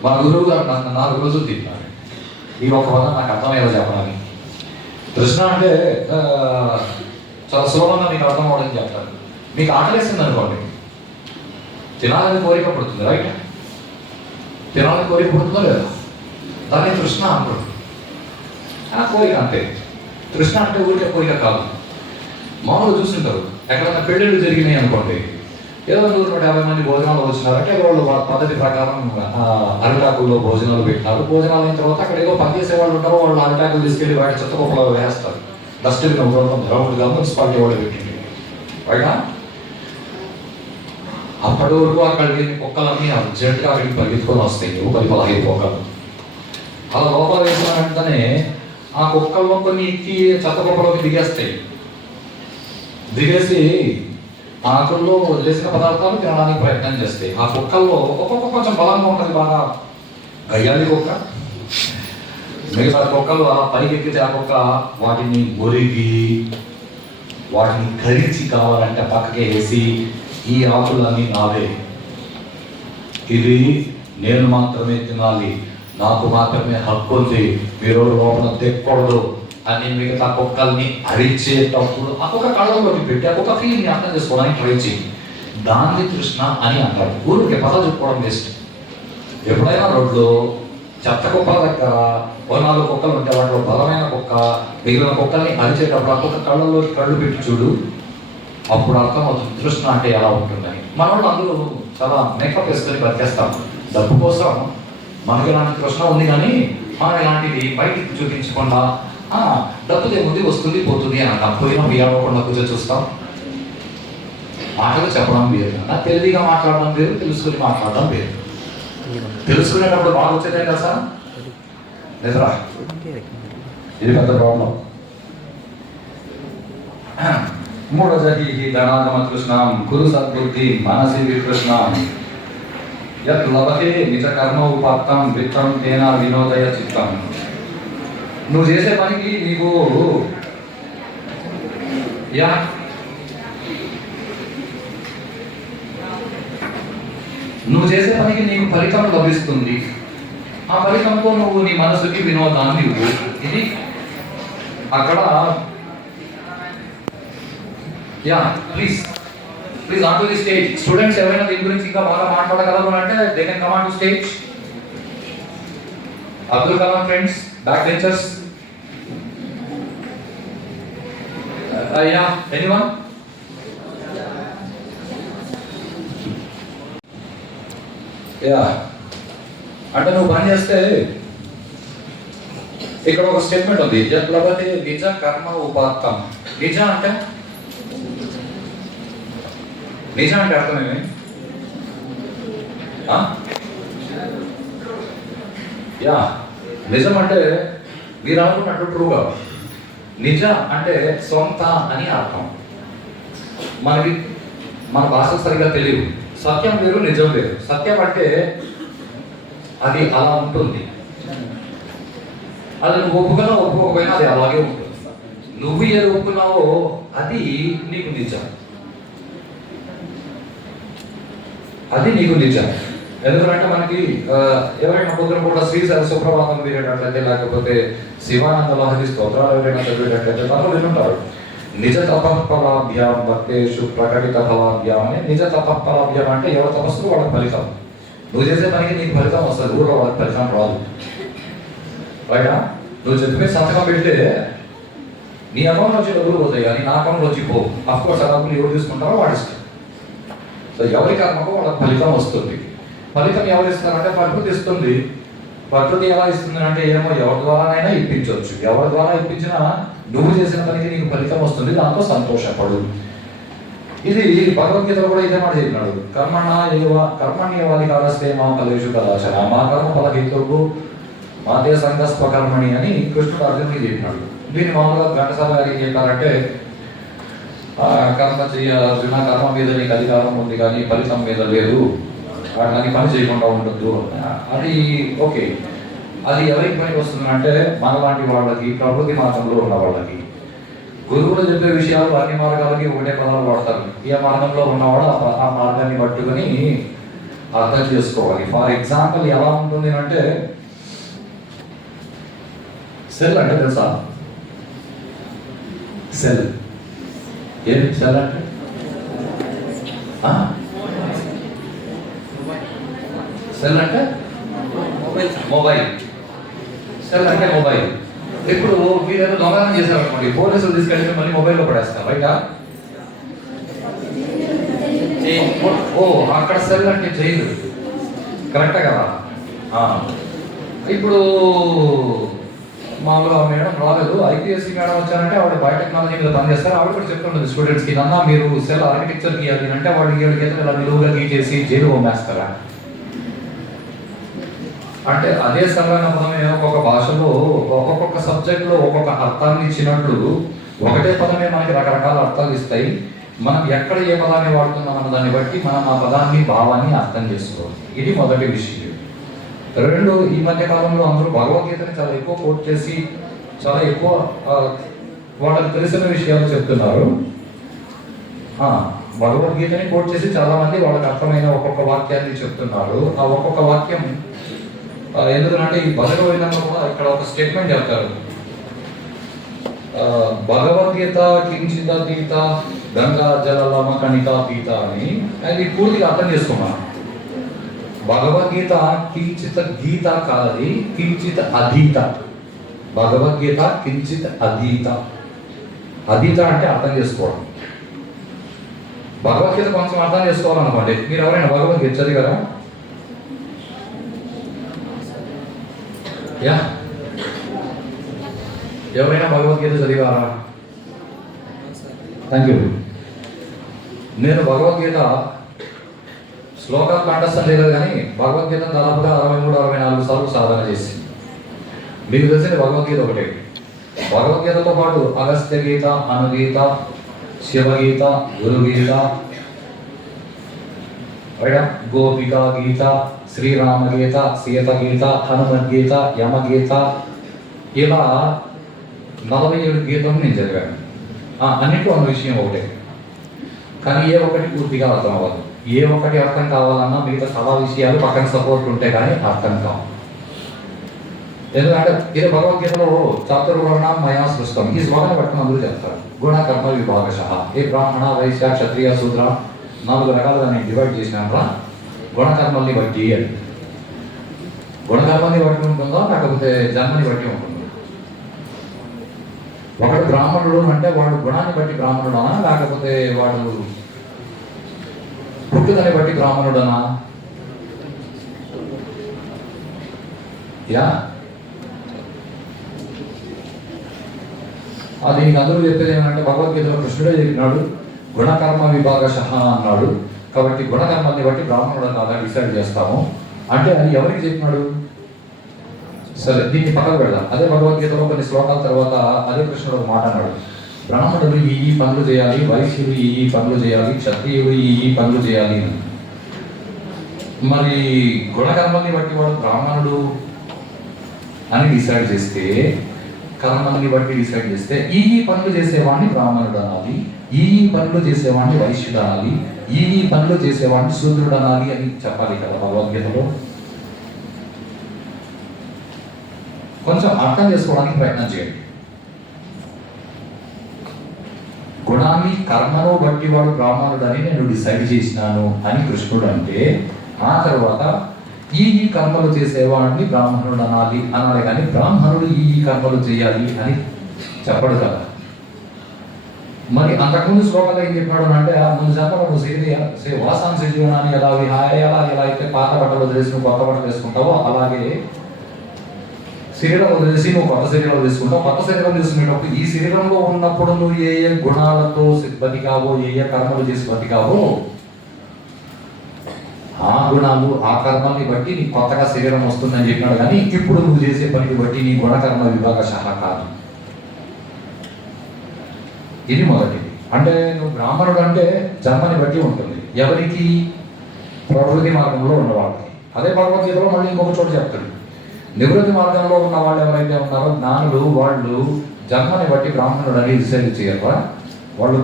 మా గురువు గారు నన్ను 4 రోజులు తిన్నారు. ఈ ఒక పదం నాకు అర్థమయ్యేలా చెప్పాలి. తృష్ణ అంటే చాలా సులభంగా మీకు అర్థం అవ్వడానికి చెప్తారు. మీకు ఆకలిస్తుంది అనుకోండి, తినాలని కోరిక పడుతుంది, రైట్? తినాలని కోరిక పడుతుందో లేదా? దాన్ని తృష్ణ అంటారు. కోరిక అంతే. తృష్ణ అంటే ఊరికే కోరిక కాదు. మామూలుగా చూస్తుంటారు, ఎక్కడైనా పెళ్ళిళ్ళు జరిగినాయి అనుకోండి, ఏదో 150 మంది భోజనాలు వచ్చినారంటే వాళ్ళు పద్ధతి ప్రకారం అరిటాకుల్లో భోజనాలు పెట్టినారు. భోజనాలు అయిన తర్వాత అక్కడ ఏదో పనిచేసే వాళ్ళు ఉంటారు, వాళ్ళు అరిటాకులు తీసుకెళ్ళి వాటి చెత్త కుప్పలో వేస్తారు. డస్ట్బిన్ రౌండ్గా మున్సిపాలిటీ వాళ్ళు పెట్టింది, రైటా? అప్పటి వరకు అక్కడ కుక్కలన్నీ అర్జెంట్గా అక్కడికి పరిగెత్తుకొని వస్తాయి, 10-15 కుక్కలు. అలా లోపల వేసిన వెంటనే ఆ కుక్కల్లో కొన్ని ఎక్కి చెత్త కుప్పలోకి దిగేస్తాయి. దిగేసి ఆకుల్లో వదిలేసిన పదార్థాలు తినడానికి ప్రయత్నం చేస్తాయి. ఆ కుక్కల్లో ఒక్కొక్క కొంచెం బలంగా ఉంటుంది, బాగా గయ్యాలి కుక్క. మిగతా కుక్కలు అలా పైకెక్కితే ఆ కుక్క వాటిని ఒరిగి వాటిని కరిచి కావాలంటే పక్కకే వేసి, ఈ ఆకులన్నీ నావే, ఇది నేను మాత్రమే తినాలి, నాకు మాత్రమే హక్కు ఉంది, మీరు లోపల తెక్కూడదు అని మిగతా కుక్కల్ని అరిచేటప్పుడు ఆ కుక్క కళ్ళలోకి పెట్టి ఆ కుక్క ఫీలింగ్ని అర్థం చేసుకోవడానికి ట్రై చేయి. దాన్ని తృష్ణ అని అంటారు. ఊరికి పద చెప్పుకోవడం బెస్ట్. ఎప్పుడైనా రోడ్లో చెత్త కుక్కల దగ్గర 4 కుక్కలు ఉంటే వాటిలో బలమైన కుక్క మిగిలిన కుక్కల్ని అరిచేటప్పుడు ఆ కుక్క కళ్ళలోకి కళ్ళు పెట్టి చూడు, అప్పుడు అర్థమవుతుంది తృష్ణ అంటే ఎలా ఉంటుందని. మన వాళ్ళు అందరూ చాలా మేకప్ వేసుకొని బతికేస్తాం. డబ్బు కోసం మనకు ఇలాంటి తృష్ణ ఉంది, కానీ మనం ఇలాంటివి బయటికి చూపించకుండా డబ్బు ఏముంది వస్తుంది పోతుంది అని అంటాం. పోయినా బియ్యకుండా కూర్చొని చూస్తాం. మాటలు చెప్పడం వేరు, తెలివిగా మాట్లాడడం వేరు, తెలుసుకుని మాట్లాడడం వేరు. తెలుసుకునేటప్పుడు బాగా వచ్చేదే కదా సార్, నిద్ర. ఇది పెద్ద ప్రాబ్లం. మూఢజహి ధనాగమ తృష్ణాం కురు సద్బుద్ధి మనసి వితృష్ణాం యత్ లభతే నిజ కర్మ ఉపాత్తం విత్తం తేన వినోదయ చిత్తం. నువ్వు చేసే పనికి నీకు ఫలితం లభిస్తుంది. ఆ ఫలితంతో నువ్వు నీ మనసుకి వినోదాన్ని ఇవ్వు. ఇది అక్కడ please on to the stage. Students ఎవరైనా దీని గురించి ఇంకా బాగా మాట్లాడగలరు అంటే they can come on to stage. Abdul Kalam friends, back benchers, anyone? అంటే నువ్వు పని చేస్తే ఇక్కడ ఒక స్టేట్మెంట్ ఉంది, లేకపోతే నిజ కర్మ ఉపాత్తం. నిజ అంటే అర్థమేమి? నిజం అంటే మీరు అనుకున్నట్టు ట్రూగా. నిజ అంటే సొంత అని అర్థం. మనకి మన భాష సరిగ్గా తెలియదు. సత్యం వేరు, నిజం వేరు. సత్యం అంటే అది అలా ఉంటుంది, అది నువ్వు ఒప్పుకోకపోయినా అది అలాగే ఉంటుంది. నువ్వు ఏది ఒప్పుకున్నావో అది నీకు నిజం, అది నీకు నిజం. ఎందుకంటే మనకి ఎవరైనా పొద్దున కూడా శ్రీ సుప్రభాతం వినేటట్లయితే, లేకపోతే శివానంద లహరి స్తోత్రాలు ఎవరైనా చదివేటట్లయితే దాంట్లో వింటుంటారు, నిజ తపఃఫలాభ్యాం భక్తేషు ప్రకటిత ఫలాభ్యాం అని. నిజ తపఃఫలాభ్యాం అంటే ఎవరి తపస్సు వాళ్ళకి ఫలితం. నువ్వు చేసే పనికి నీకు ఫలితం వస్తుంది, ఊళ్ళో వాళ్ళకి ఫలితం రాదు, రైటా? నువ్వు చెప్పి సంతకం పెడితే నీ అకౌంట్ వచ్చి డబ్బులు పోతాయి, కానీ నా అకౌంట్ వచ్చి పోవు. అఫ్కోర్స్ ఆ డబ్బులు ఎవరు తీసుకుంటారో వాడి ఇష్టం. సో ఎవరి కర్మకు వాళ్ళకి ఫలితం వస్తుంది. ఫలితం ఎవరు ఇస్తారంటే ప్రకృతి ఇస్తుంది. ప్రకృతి ఎలా ఇస్తుంది అంటే ఏమో ఎవరి ద్వారానైనా ఇప్పించవచ్చు. ఎవరి ద్వారా ఇప్పించినా నువ్వు చేసిన పనికి నీకు ఫలితం వస్తుంది, దాంతో సంతోషపడు. ఇది భగవద్గీతలో కూడా ఇదే మాట చెప్పినాడు, కర్మణ్యేవాధికారస్తే మా ఫలేషు కదాచన మా కర్మ ఫలహేతువు మాదే సంగస్వ కర్మణి అని కృష్ణుడు అర్జునుడికి చెప్పినాడు. దీన్ని మామూలుగా ఘంటసాల గారు ఏం చెప్పారంటే, కర్మ చెయ్య అర్జున, కర్మ మీద నీకు అధికారం ఉంది కానీ ఫలితం మీద లేదు వాటిని పని చేయకుండా ఉండొద్దు. అది ఓకే. అది ఎవరికి పనికి వస్తుంది అంటే మనలాంటి వాళ్ళకి, ప్రకృతి మార్గంలో ఉన్న వాళ్ళకి. గురువులు చెప్పే విషయాలు అన్ని మార్గాలకి ఒకటే పదాలు వాడతారు. ఏ మార్గంలో ఉన్నవాడు ఆ మార్గాన్ని పట్టుకొని అర్థం చేసుకోవాలి. ఫర్ ఎగ్జాంపుల్ ఎలా ఉంటుంది అంటే, సెల్ అంటే తెలుసా? సెల్ ఏంటి సెల్ అంటే? సెల్ అంటే మొబైల్. సెల్ అంటే మొబైల్. ఇప్పుడు మీరు ఏదో దొంగతనం చేశారనుకోండి, పోలీసులు తీసుకెళ్ళి మళ్ళీ మొబైల్లో పడేస్తారు, రైటా? ఓ, అక్కడ సెల్ అంటే జైలు, కరెక్టే కదా? ఇప్పుడు మామూలుగా మేడం రాలేదు, ఐపీఎస్సీ మేడం వచ్చారంటే ఆవిడ బయోటెక్నాలజీ మీద పనిచేస్తారు. ఆవిడ కూడా చెప్తుంటుంది స్టూడెంట్స్కి, అన్నా మీరు సెల్ ఆర్కిటెక్చర్ గీయాలి అంటే వాళ్ళు 7 గీతలు ఇలా నిలువుగా గీచేసి జైలు పంపేస్తారా అంటే? అదే సరైన పదమే ఒక్కొక్క భాషలో ఒక్కొక్క సబ్జెక్ట్లో ఒక్కొక్క అర్థాన్ని ఇచ్చినట్లు ఒకటే పదమే మనకి రకరకాల అర్థాలు ఇస్తాయి. మనం ఎక్కడ ఏ పదాన్ని వాడుతున్నాం అన్న దాన్ని బట్టి మనం ఆ పదాన్ని, భావాన్ని అర్థం చేసుకోవాలి. ఇది మొదటి విషయం. 2, ఈ మధ్య కాలంలో అందరూ భగవద్గీతని చాలా ఎక్కువ కోట్ చేసి చాలా ఎక్కువ వాళ్ళకి తెలిసిన విషయాలు చెప్తున్నారు. భగవద్గీతని కోట్ చేసి చాలా మంది వాళ్ళకి అర్థమైన ఒక్కొక్క వాక్యాన్ని చెప్తున్నారు. ఆ ఒక్కొక్క వాక్యం ఎందుకంటే ఈ భగవద్గీతలో కూడా ఇక్కడ ఒక స్టేట్మెంట్ చెప్తారు, భగవద్గీత కించిదీత గంగా జలలమ కణికా పీత అని. అది పూర్తిగా అర్థం చేసుకున్నాను. భగవద్గీత కించిత గీత కాదది, కించిత అధీత. భగవద్గీత కించిత్ అధీత. అధీత అంటే అర్థం చేసుకోవడం. భగవద్గీత కొంచెం అర్థం చేసుకోవాలనుకోండి. మీరు ఎవరైనా భగవద్గీత చదివారా? యా, ఎవరైనా భగవద్గీత చదివారా? Thank you. నేను భగవద్గీత శ్లోకాలు కంఠస్థం లేదు, కానీ భగవద్గీతను దాదాపుగా 63-64 సార్లు సాధన చేసి. మీకు తెలిసింది భగవద్గీత ఒకటే. భగవద్గీతతో పాటు అగస్త్య గీత, అనుగీత, శివగీత, గురుగీత, గోపిక గీత, శ్రీరామ గీత, సీత గీత, హనుమద్గీత, యమగీత, ఇలా 47 గీతలు నేను చదివాను. అన్నింటిలో ఉన్న విషయం ఒకటే, కానీ ఏ ఒక్కటి పూర్తిగా అర్థం అవ్వదు. ఏ ఒక్కటి అర్థం కావాలన్నా మిగతా చాలా విషయాలు పక్కన సపోర్ట్ ఉంటే కానీ అర్థం కావు. ఎందుకంటే ఇది భగవద్గీతలో చాతుర్వర్ణ మయా సృష్టం, ఈ శ్లోకం పట్టుకుని అందరూ చెప్తారు. గుణ కర్మ విభాగశః, ఏ బ్రాహ్మణ వైశ్య క్షత్రియ శూద్ర 4 రకాలుగా నేను డివైడ్ చేసినాక గుణకర్మల్ని బట్టి అని. గుణకర్మల్ని బట్టి ఉంటుందో లేకపోతే జన్మని బట్టి ఉంటుందో? ఒకడు బ్రాహ్మణుడు అంటే వాడు గుణాన్ని బట్టి బ్రాహ్మణుడనా, లేకపోతే వాడు పుట్టుదని బట్టి బ్రాహ్మణుడనా? యా, అది అందరూ చెప్పేది ఏమంటే భగవద్గీతలో కృష్ణుడే చెప్పినాడు గుణకర్మ విభాగశః అన్నాడు. కాబట్టి గుణకర్మల్ని బట్టి బ్రాహ్మణుడు కాదా డిసైడ్ చేస్తాము అంటే అది ఎవరికి చెప్పినాడు? సరే, దీన్ని పక్కకు పెడదాం. అదే భగవద్గీతలో కొన్ని శ్లోకాల తర్వాత అదే కృష్ణుడు ఒక మాట అన్నాడు, బ్రాహ్మణుడు ఈ పనులు చేయాలి, వైశ్యుడు ఈ పనులు చేయాలి, క్షత్రియుడు ఈ పనులు చేయాలి. మరి గుణకర్మల్ని బట్టి వాడు బ్రాహ్మణుడు అని డిసైడ్ చేస్తే, కర్మల్ని బట్టి డిసైడ్ చేస్తే ఈ పనులు చేసేవాడిని బ్రాహ్మణుడు అనాలి, ఈ పనులు చేసేవాడిని వైశ్యుడు అనాలి, ఈ పనులు చేసేవాడిని శూద్రుడు అనాలి అని చెప్పాలి కదా భగవద్గీతలో. కొంచెం అర్థం చేసుకోవడానికి ప్రయత్నం చేయండి. గుణాన్ని కర్మను బట్టి వాడు బ్రాహ్మణుడు అని నేను డిసైడ్ చేసినాను అని కృష్ణుడు అంటే, ఆ తర్వాత ఈ కర్మలు చేసేవాడిని బ్రాహ్మణుడు అనాలి కానీ బ్రాహ్మణుడు ఈ కర్మలు చేయాలి అని చెప్పడు కదా. మరి అంతకుముందు శ్లోకాలు ఏం చెప్పాడు అంటే, ముందు జన్మలో నువ్వు వాసాంశ జీవనాన్ని ఎలా ఎలా అయితే పాత బట్టలు వదిలేసి నువ్వు కొత్త బట్టలు వేసుకుంటావో, అలాగే శరీరం వదిలేసి నువ్వు కొత్త శరీరం తీసుకుంటావు. కొత్త శరీరం తీసుకునేటప్పుడు ఈ శరీరంలో ఉన్నప్పుడు నువ్వు ఏ గుణాలతో బతికావో, ఏ కర్మలు చేసి బతికావో, ఆ గుణాలు ఆ కర్మల్ని బట్టి నీకు కొత్తగా శరీరం వస్తుందని చెప్పినాడు. కానీ ఇప్పుడు నువ్వు చేసే పనికి బట్టి నీ గుణకర్మ విభాగశః కాదు. ఇది మొదటిది. అంటే నువ్వు బ్రాహ్మణుడు అంటే జన్మని బట్టి ఉంటుంది. ఎవరికి? ప్రవృత్తి మార్గంలో ఉన్నవాళ్ళకి. అదే భగవద్గీతలో మళ్ళీ ఇంకొక చోట చెప్తాడు, నివృత్తి మార్గంలో ఉన్న వాళ్ళు ఎవరైతే ఉన్నారో జ్ఞానులు, వాళ్ళు జన్మని బట్టి బ్రాహ్మణుడు అని డిసైడ్ చేయరా, వాళ్ళు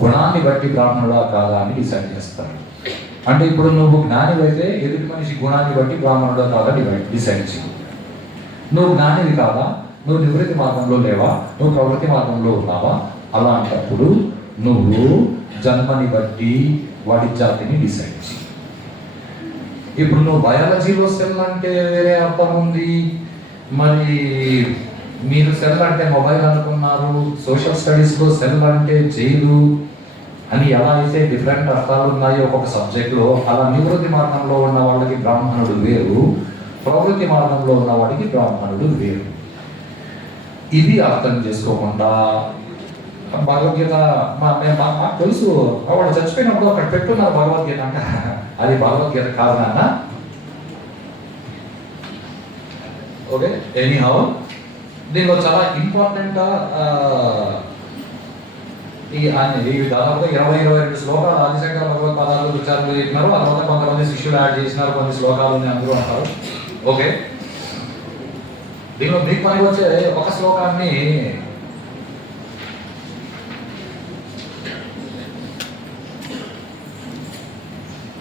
గుణాన్ని బట్టి బ్రాహ్మణుడా కాదా అని డిసైడ్ చేస్తారు. అంటే ఇప్పుడు నువ్వు జ్ఞానివైతే ఎదుటి మనిషి గుణాన్ని బట్టి బ్రాహ్మణుడా కాదా డిసైడ్ చేయి. నువ్వు జ్ఞానివి కాదా, నువ్వు నివృత్తి మార్గంలో లేవా, నువ్వు ప్రవృత్తి మార్గంలో ఉన్నావా, అలాంటప్పుడు నువ్వు జన్మని బట్టి వాడి జాతిని డిసైడ్ చేయి. ఇప్పుడు నువ్వు బయాలజీలో సెల్ అంటే వేరే అర్థం ఉంది, మరి మీరు సెల్ అంటే మొబైల్ అనుకున్నారు, సోషల్ స్టడీస్లో సెల్ అంటే జైలు అని ఎలా అయితే డిఫరెంట్ అర్థాలు ఉన్నాయో ఒక్కొక్క సబ్జెక్ట్లో, అలా నివృత్తి మార్గంలో ఉన్న వాళ్ళకి బ్రాహ్మణుడు వేరు, ప్రవృత్తి మార్గంలో ఉన్న వాడికి బ్రాహ్మణుడు వేరు. ఇది అర్థం చేసుకోకుండా భగవద్గీత మాకు తెలుసు, వాడు చచ్చిపోయినప్పుడు అక్కడ పెట్టున్నారు భగవద్గీత అంటే అది భగవద్గీత కాదు నాన్న. ఓకే, ఎనీహౌ దీనిలో చాలా ఇంపార్టెంట్ ఈ దాదాపుగా 22 శ్లోకాలు ఆదిశంకర భగవత్పాదాలు విచారణలు చెప్పినారు. ఆ తర్వాత కొంతమంది శిష్యులు యాడ్ చేసినారు, కొన్ని శ్లోకాలు అందరూ అంటారు. ఓకే, దీనిలో మీకు పని వచ్చే ఒక శ్లోకాన్ని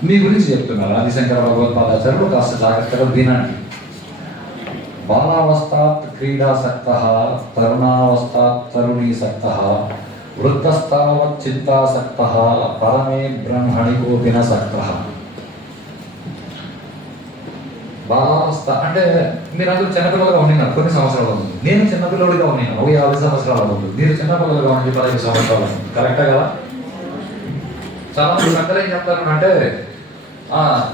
మీ గురించి చెప్తున్నారు ఆదిశంకర భగవత్పాదాచార్యులు, కాస్త జాగ్రత్తగా వినండి. బాలావస్థాత్ క్రీడాసక్తః, తరుణావస్థాత్ తరుణీసక్తః, వృద్ధస్థావత్ చింతాసక్తః, పరమే బ్రహ్మణి కోపిన సక్తః. బాలావస్థ అంటే మీరందరూ చిన్నపిల్లలుగా ఉండినారు కొన్ని సంవత్సరాల ముందు, నేను చిన్నపిల్లడిగా ఉన్నాను 50 సంవత్సరాల ముందు, మీరు చిన్నపిల్లలుగా ఉండి 15 సంవత్సరాల ముందు, కరెక్టా కదా? చాలా మంది పెద్దలు ఏం చెప్తారు అంటే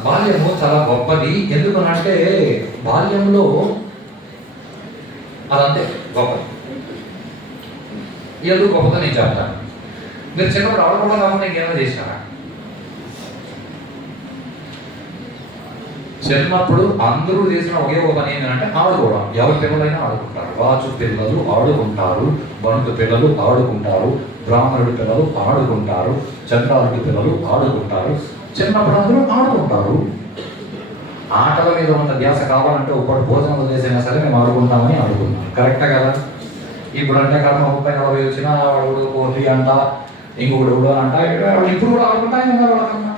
బాల్యము చాలా గొప్పది, ఎందుకనంటే బాల్యంలో అదంతే గొప్పది. ఎందుకు గొప్పదో నేను చెప్తాను. మీరు చిన్నప్పుడు ఆడకుండా కాకుండా ఇంకేమైనా చేసినారా? చిన్నప్పుడు అందరూ చేసిన ఒకే ఒక పని ఏంటంటే ఆడుకోవడం. ఎవరి పిల్లలైనా ఆడుకుంటారు, రాజు పిల్లలు ఆడుకుంటారు, బంటు పిల్లలు ఆడుకుంటారు, బ్రాహ్మణుడి పిల్లలు ఆడుకుంటారు, చంద్రాలుడి పిల్లలు ఆడుకుంటారు. చిన్నప్పుడు అందరూ ఆడుకుంటారు. ఆటల మీద ఉన్న ధ్యాస కావాలంటే ఒకటి భోజనం చేసినా సరే మేము ఆడుకుంటామని ఆడుకుంటాం, కరెక్టా కదా? ఇప్పుడు అంటే కర్మ 30-40 వచ్చినా వాడు కోహ్లీ అంట, ఇంకొకటి కూడా అంట, ఇప్పుడు కూడా ఆడుకుంటా వాళ్ళకన్నా.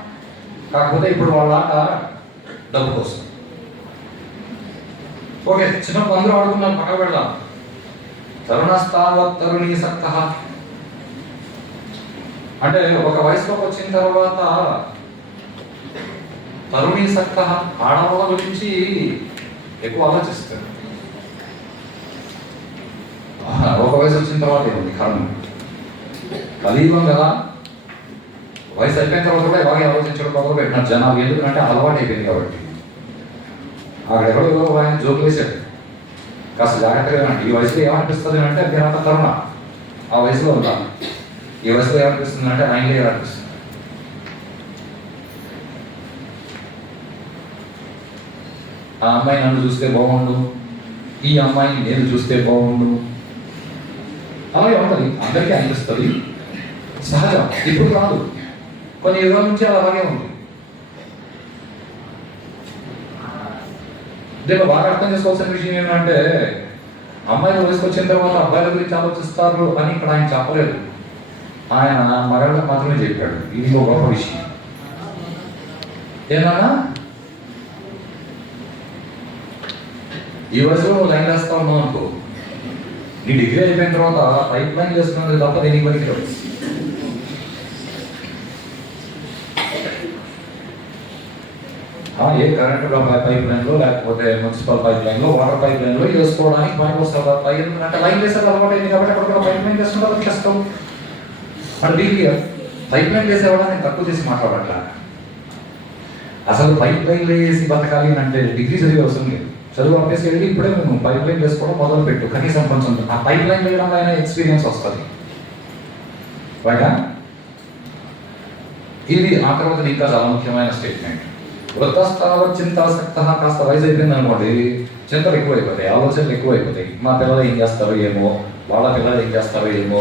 కాకపోతే ఇప్పుడు వాళ్ళ ఆట డబ్బు కోసం. ఓకే, చిన్నప్పుడు అందరూ ఆడుకున్నాం, పక్క పెడదాం. తరుణస్థావత్ తరుణీసక్తః అంటే ఒక వయసులోకి వచ్చిన తర్వాత తరుణీసక్తః ఆడవాళ్ళ గురించి ఎక్కువ ఆలోచిస్తారు. ఒక వయసు వచ్చిన తర్వాత ఏముంది కర్మ, కలియుగం కదా, వయసు అయిపోయిన తర్వాత కూడా ఇలాగే ఆలోచించడం మొదలు పెట్టినారు జనాలు. ఎందుకంటే అలవాటు అయిపోయింది కాబట్టి. అక్కడ ఎవరో ఆయన జోకులు వేశాడు, కాస్త జాగ్రత్తగా ఈ వయసులో ఏమనిపిస్తుంది అంటే మీరంతా తరుణ, ఆ వయసులో ఉంటా, ఈ వయసులో ఏమనిపిస్తుంది అంటే ఆయనలో ఏమనిపిస్తుంది. ఆ అమ్మాయి నన్ను చూస్తే బాగుండు, ఈ అమ్మాయిని నేను చూస్తే బాగుండు, అలాగే ఉంటుంది, అందరికీ అనిపిస్తుంది, సహజం. ఇప్పుడు కాదు, కొన్ని యుగాల నుంచి అలాగే ఉంది. దీనిలో బాగా అర్థం చేసుకోవాల్సిన విషయం ఏంటంటే అమ్మాయిలు వయసుకొచ్చిన తర్వాత అబ్బాయిల గురించి ఆలోచిస్తారు అని ఇక్కడ ఆయన చెప్పలేదు. ఆయన మగళ్ళకి మాత్రమే చెప్పాడు. ఇది ఒక గొప్ప విషయం. ఏమన్నా ఈ వయసులో నువ్వు లైన్ వేస్తా ఉన్నావు అనుకో, నీ డిగ్రీ అయిపోయిన తర్వాత పైప్ లైన్ చేస్తున్నది తప్ప దేనికి పనికిరావు. ఏ కరెంట్ పైప్ లైన్లో లేకపోతే మున్సిపల్ పైప్ లైన్లో వాటర్ పైప్ లైన్లో వేసుకోవడానికి పనికి వస్తారు. అంటే లైన్ వేసేది అలవాటు అయింది కాబట్టి అక్కడ కూడా పైప్ లైన్ వేసుకుంటే కష్టం. అంటే దీనికి పైప్ లైన్ వేసేవాళ్ళని నేను తక్కువ చేసి మాట్లాడట్లా. అసలు పైప్ లైన్ వేసి బతకాలి అంటే డిగ్రీ చదివే అవసరం లేదు. చదువు అభ్యాసం వెళ్ళి ఇప్పుడే మేము పైప్ లైన్ వేసుకోవడం మొదలు పెట్టు, కనీసం కొంచెం ఆ పైప్ లైన్ వేయడం అయినా ఎక్స్పీరియన్స్ వస్తుంది. రైటా? ఇది ఆ తర్వాత ఇంకా చాలా ముఖ్యమైన స్టేట్మెంట్. వృద్ధస్థావత్ చింతాసక్తః. కాస్త వయసు అయిపోయింది అనుకోండి, చింతలు ఎక్కువైపోతాయి, ఆలోచనలు ఎక్కువైపోతాయి. మా పిల్లలు ఏం చేస్తారో ఏమో, వాళ్ళ పిల్లలు ఏం చేస్తారో ఏమో,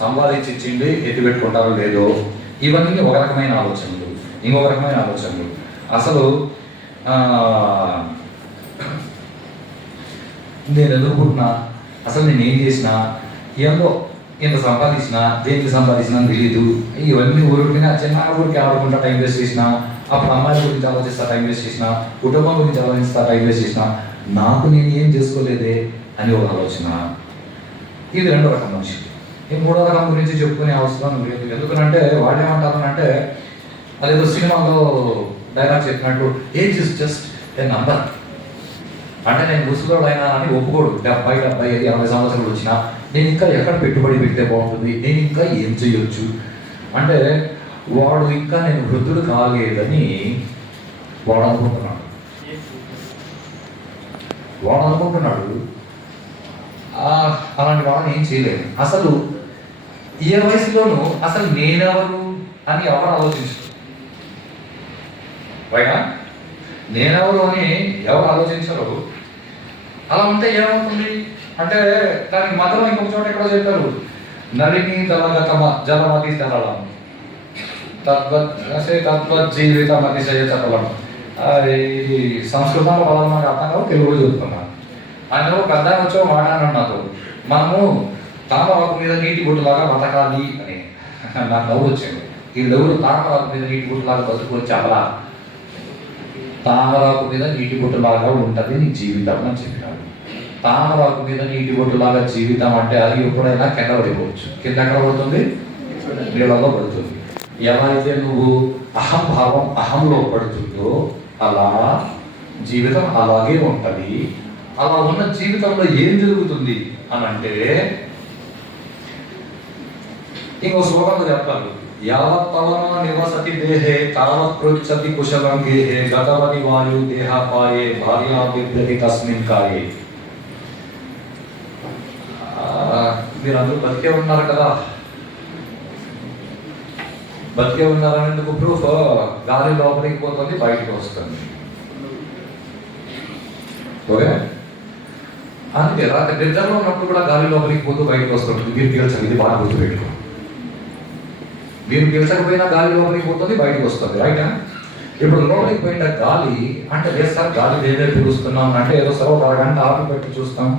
సంపాదించి ఇచ్చింది ఎత్తి పెట్టుకుంటారో లేదో, ఇవన్నీ ఒక రకమైన ఆలోచనలు. ఇంకొక రకమైన ఆలోచనలు. అసలు నేను ఎందుకు పుట్టినా, అసలు నేను ఏం చేసినా, ఏందో ఎంత సంపాదించినా, దేనికి సంపాదించినా అని తెలీదు. ఇవన్నీ ఊరుకుని చిన్న ఊరికి ఆడుకుంటా టైం వేస్ట్ చేసిన, అప్పుడు అమ్మాయి గురించి ఆలోచిస్తా టైం వేస్ట్ చేసిన, కుటుంబం గురించి ఆలోచిస్తా టైం వేస్ట్ చేసిన, నాకు నేను ఏం చేసుకోలేదే అని ఒక ఆలోచన. ఇది రెండో రకం మనిషి. ఈ మూడో రకం గురించి చెప్పుకునే అవసరం లేదు. ఎందుకంటే వాళ్ళు ఏమంటారు, అదేదో సినిమాలో డైలాగ్ చెప్పినట్టు age is just a number. అంటే నేను ముసలోడు అయినా అని ఒప్పుకోడు. 70, 75, 80 సంవత్సరాలు వచ్చినా నేను ఇంకా ఎక్కడ పెట్టుబడి పెడితే బాగుంటుంది, నేను ఇంకా ఏం చేయొచ్చు అంటే వాడు ఇంకా నేను వృద్ధుడు కాలేదని వాడు అనుకుంటున్నాడు. అలాంటి వాళ్ళని ఏం చేయలేదు. అసలు ఏ వయసులోనూ అసలు నేనెవరు అని ఎవరు ఆలోచించరు. రైనా? నేనెవరు అని ఎవరు ఆలోచించరు. అలా ఉంటే ఏమవుతుంది అంటే దానికి మధ్యలో ఇంకొక చోట ఎక్కడో చెప్పారు, నలిని దళగతమ జలమతి తరళం తద్వజ్జీవితం అతిశయ చపలం. ఈ సంస్కృతంలో పదాలు నాకు అర్థం కాదు, తెలుగులో చెప్తున్నాను. అందులో పెద్ద వచ్చో మాట్లాడినాడు నాతో, మనము తామరాకు మీద నీటి బొట్టులాగా బతకాలి అని. నాకు నవ్వు వచ్చింది. ఈ నవ్వులు తామరాకు మీద నీటి బొట్టులాగా బతుకు చాలా తామరాకు మీద నీటి బొట్టులాగా ఉంటుంది నీ జీవితం అని చెప్పినాడు. తామరాకు మీద నీటి బొట్టులాగా జీవితం అంటే అది ఎప్పుడైనా కింద పడిపోవచ్చు. కింద ఎక్కడ పడుతుంది? నీళ్ళలో పడుతుంది. ఎలా అయితే నువ్వు అహంభావం అహంలో పడుతుందో అలా జీవితం అలాగే ఉంటుంది. అలా ఉన్న జీవితంలో ఏం జరుగుతుంది అని అంటే ఇంకో శ్లోకంలో చెప్తారు, యావత్ పవన నివసతి దేహే తావత్ పృచ్చతి కుశలం గేహే గతవతి వాయు దేహపాయే భార్యా బిభ్రతి తస్మిన్ కాయే. మీరు అందరూ బతికే ఉన్నారు కదా, బతికే ఉన్నారనేందుకు ప్రూఫ్ గాలి లోపలికి పోతుంది, బయటకు వస్తుంది. ఓకే, అందుకే రాత్రి నిద్రలో ఉన్నప్పుడు కూడా గాలి లోపలికి పోతూ బయటకు వస్తుంది. మీరు పీల్చండి, ఇది బాగా గుర్తుపెట్టుకో. మీరు పీల్చకపోయినా గాలి లోపలికి పోతుంది, బయటకు వస్తుంది. రైట్? ఇప్పుడు లోపలికి పోయిన గాలి అంటే లేదు సార్ గాలి ఏదో పీలుస్తున్నాం అంటే ఏదో సార్ ఒక అరగంట ఆపు పెట్టి చూస్తాం.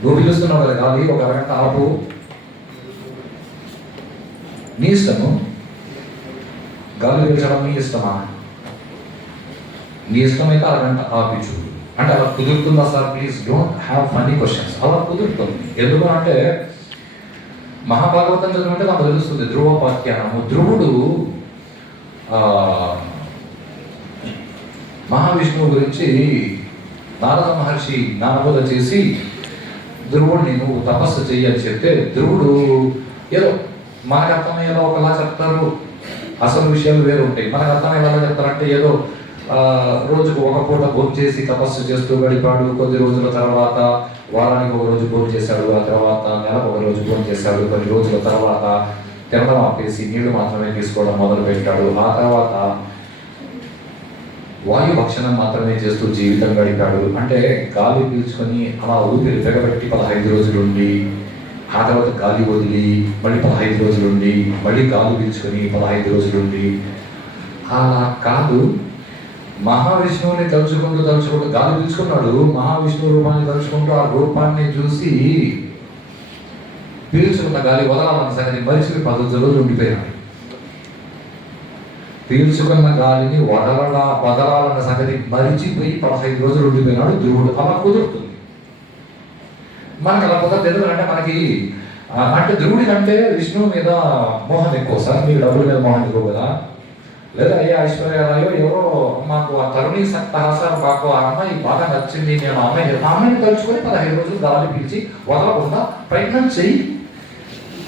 నువ్వు పిలుస్తున్నావు కదా గాలి, ఒక అరగంట ఆపు, నీ ఇష్టము. గాలి పీల్చడం నీ ఇష్టమా? నీ ఇష్టమైతే అరగంట ఆపి చూడు. అంటే అలా కుదురుతుందా sir? Please don't have funny questions. అలా కుదురుతుంది. ఎందుకు అంటే మహాభాగవతం చదివితే నాకు తెలుస్తుంది ధ్రువోపాఖ్యానము. ధ్రువుడు మహావిష్ణువు గురించి నారద మహర్షి జ్ఞానబోధ చేసి ధ్రువుడిని నువ్వు తపస్సు చెయ్యని చెప్తే ధ్రువుడు ఏదో మనకు అర్థమయ్యేలా ఒకలా చెప్తారు, అసలు విషయాలు వేరు ఉంటాయి. మనకు అర్థమయ్యేలా చెప్తారంటే ఏదో రోజుకు ఒక పూట భోజనం చేసి తపస్సు చేస్తూ గడిపాడు, కొద్ది రోజుల తర్వాత వారానికి ఒక రోజు భోజనం చేశాడు, ఆ తర్వాత నెలకు ఒక రోజు భోజనం చేశాడు, కొన్ని రోజుల తర్వాత తినడం ఆపేసి నీళ్లు మాత్రమే తీసుకోవడం మొదలు పెట్టాడు, ఆ తర్వాత వాయు భక్షణం మాత్రమే చేస్తూ జీవితం గడిపాడు. అంటే గాలి పీల్చుకొని అలా ఊపిరి తెగబెట్టి 15 రోజులు ఉండి, ఆ తర్వాత గాలి వదిలి మళ్ళీ 15 రోజులు ఉండి, మళ్ళీ గాలి పీల్చుకొని 15 రోజులు ఉండి. అలా కాదు, మహావిష్ణువుని తలుచుకుంటూ గాలి పీల్చుకున్నాడు, మహావిష్ణువు రూపాన్ని తలుచుకుంటూ ఆ రూపాన్ని చూసి పీల్చుకున్న గాలి వదలాలన్న సంగతి మరిచి 15 రోజులు ఉండిపోయినాడు. పీల్చుకున్న గాలిని వదలాలన్న సంగతి మరిచిపోయి 15 రోజులు ఉండిపోయినాడు ధ్రువుడు. అలా కుదురుతుంది. మనకు అలా కుదరదు. ఎందుకంటే మనకి అంటే ధ్రువుడి కంటే విష్ణువు మీద మోహం ఎక్కువ సార్. మీకు డబ్బుల మీద మోహం ఎక్కువ కదా. లేదా అయ్యా ఐశ్వర్యరాయో ఎవరో మాకు ఆ తరుణి సార్ మాకు ఆ అమ్మాయి బాగా నచ్చింది, నేను అమ్మాయిని తలుచుకొని 15 రోజులు గాలి పీల్చి వదలకుండా ప్రయత్నం చెయ్యి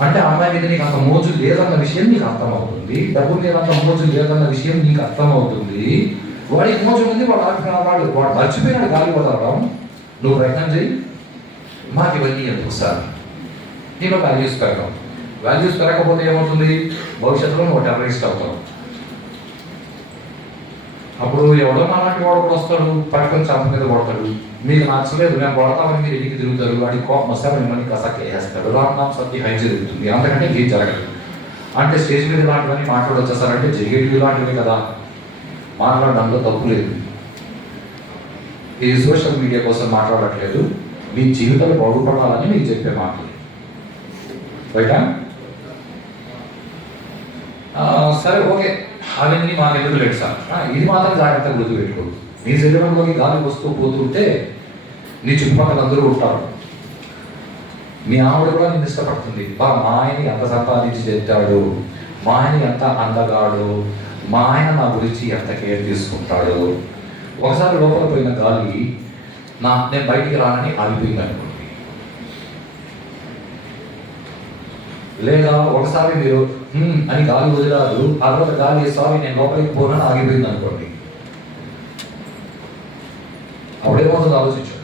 అంటే అమ్మాయి మీద నీకు అంత మోజు లేదన్న విషయం నీకు అర్థమవుతుంది, డబ్బు మీద అంత మోజు లేదన్న విషయం నీకు అర్థమవుతుంది. వాడికి మోజు ఉంది, వాడు మర్చిపోయినాడు గాలి వదలడం. నువ్వు ప్రయత్నం చెయ్యి. మాకు ఇవన్నీ ఎందుకు సార్? నీలో వాల్యూస్ పెరగవు. వాల్యూస్ పెరగకపోతే ఏమవుతుంది? భవిష్యత్తులో నువ్వు టెర్రరిస్ట్ అవుతావు. అప్పుడు ఎవడో అలాంటి వాడు కూడా వస్తాడు, పట్టుకొని చంప మీద కొడతాడు. మీకు నచ్చలేదు నేను కొడతామని మీరు ఎన్నికి తిరుగుతారు, వాడికి కోపం వస్తారు, మిమ్మల్ని కసక్ వేసేస్తాడు. రామ్నామ్ సత్య హై జరుగుతుంది. అంతకంటే ఏం జరగదు. అంటే స్టేజ్ మీద ఇలాంటివన్నీ మాట్లాడొచ్చేసారంటే జరిగేటివి ఇలాంటివి కదా. మాట్లాడడంలో తప్పు లేదు. ఇది సోషల్ మీడియా కోసం మాట్లాడట్లేదు, మీ జీవితాలు బాగుపడాలని మీకు చెప్పే మాటలు. బయట సరే ఓకే, అవన్నీ మాకు ఎందుకు లేదు సార్, ఇది మాత్రం జాగ్రత్తగా గుర్తుపెట్టుకో. నీ శరీరంలోకి గాలి వస్తూ పోతుంటే నీ చుట్టుపక్కల అందరూ ఉంటారు. మీ ఆవిడ కూడా నిన్ను ఇష్టపడుతుంది. మా ఆయన్ని ఎంత సంపాదించి తెచ్చాడు, మా ఆయన ఎంత అందగాడు, మా ఆయన నా గురించి ఎంత కేర్ తీసుకుంటాడు. ఒకసారి లోపల పోయిన గాలి నేను బయటికి రానని ఆగిపోయింది అనుకోండి. లేదా ఒకసారి మీరు అని గాలి వదిలారు, ఆ తర్వాత గాలి సారీ నేను లోపలికి పోనని ఆగిపోయింది అనుకోండి. అప్పుడేమవుతుందో ఆలోచించాడు.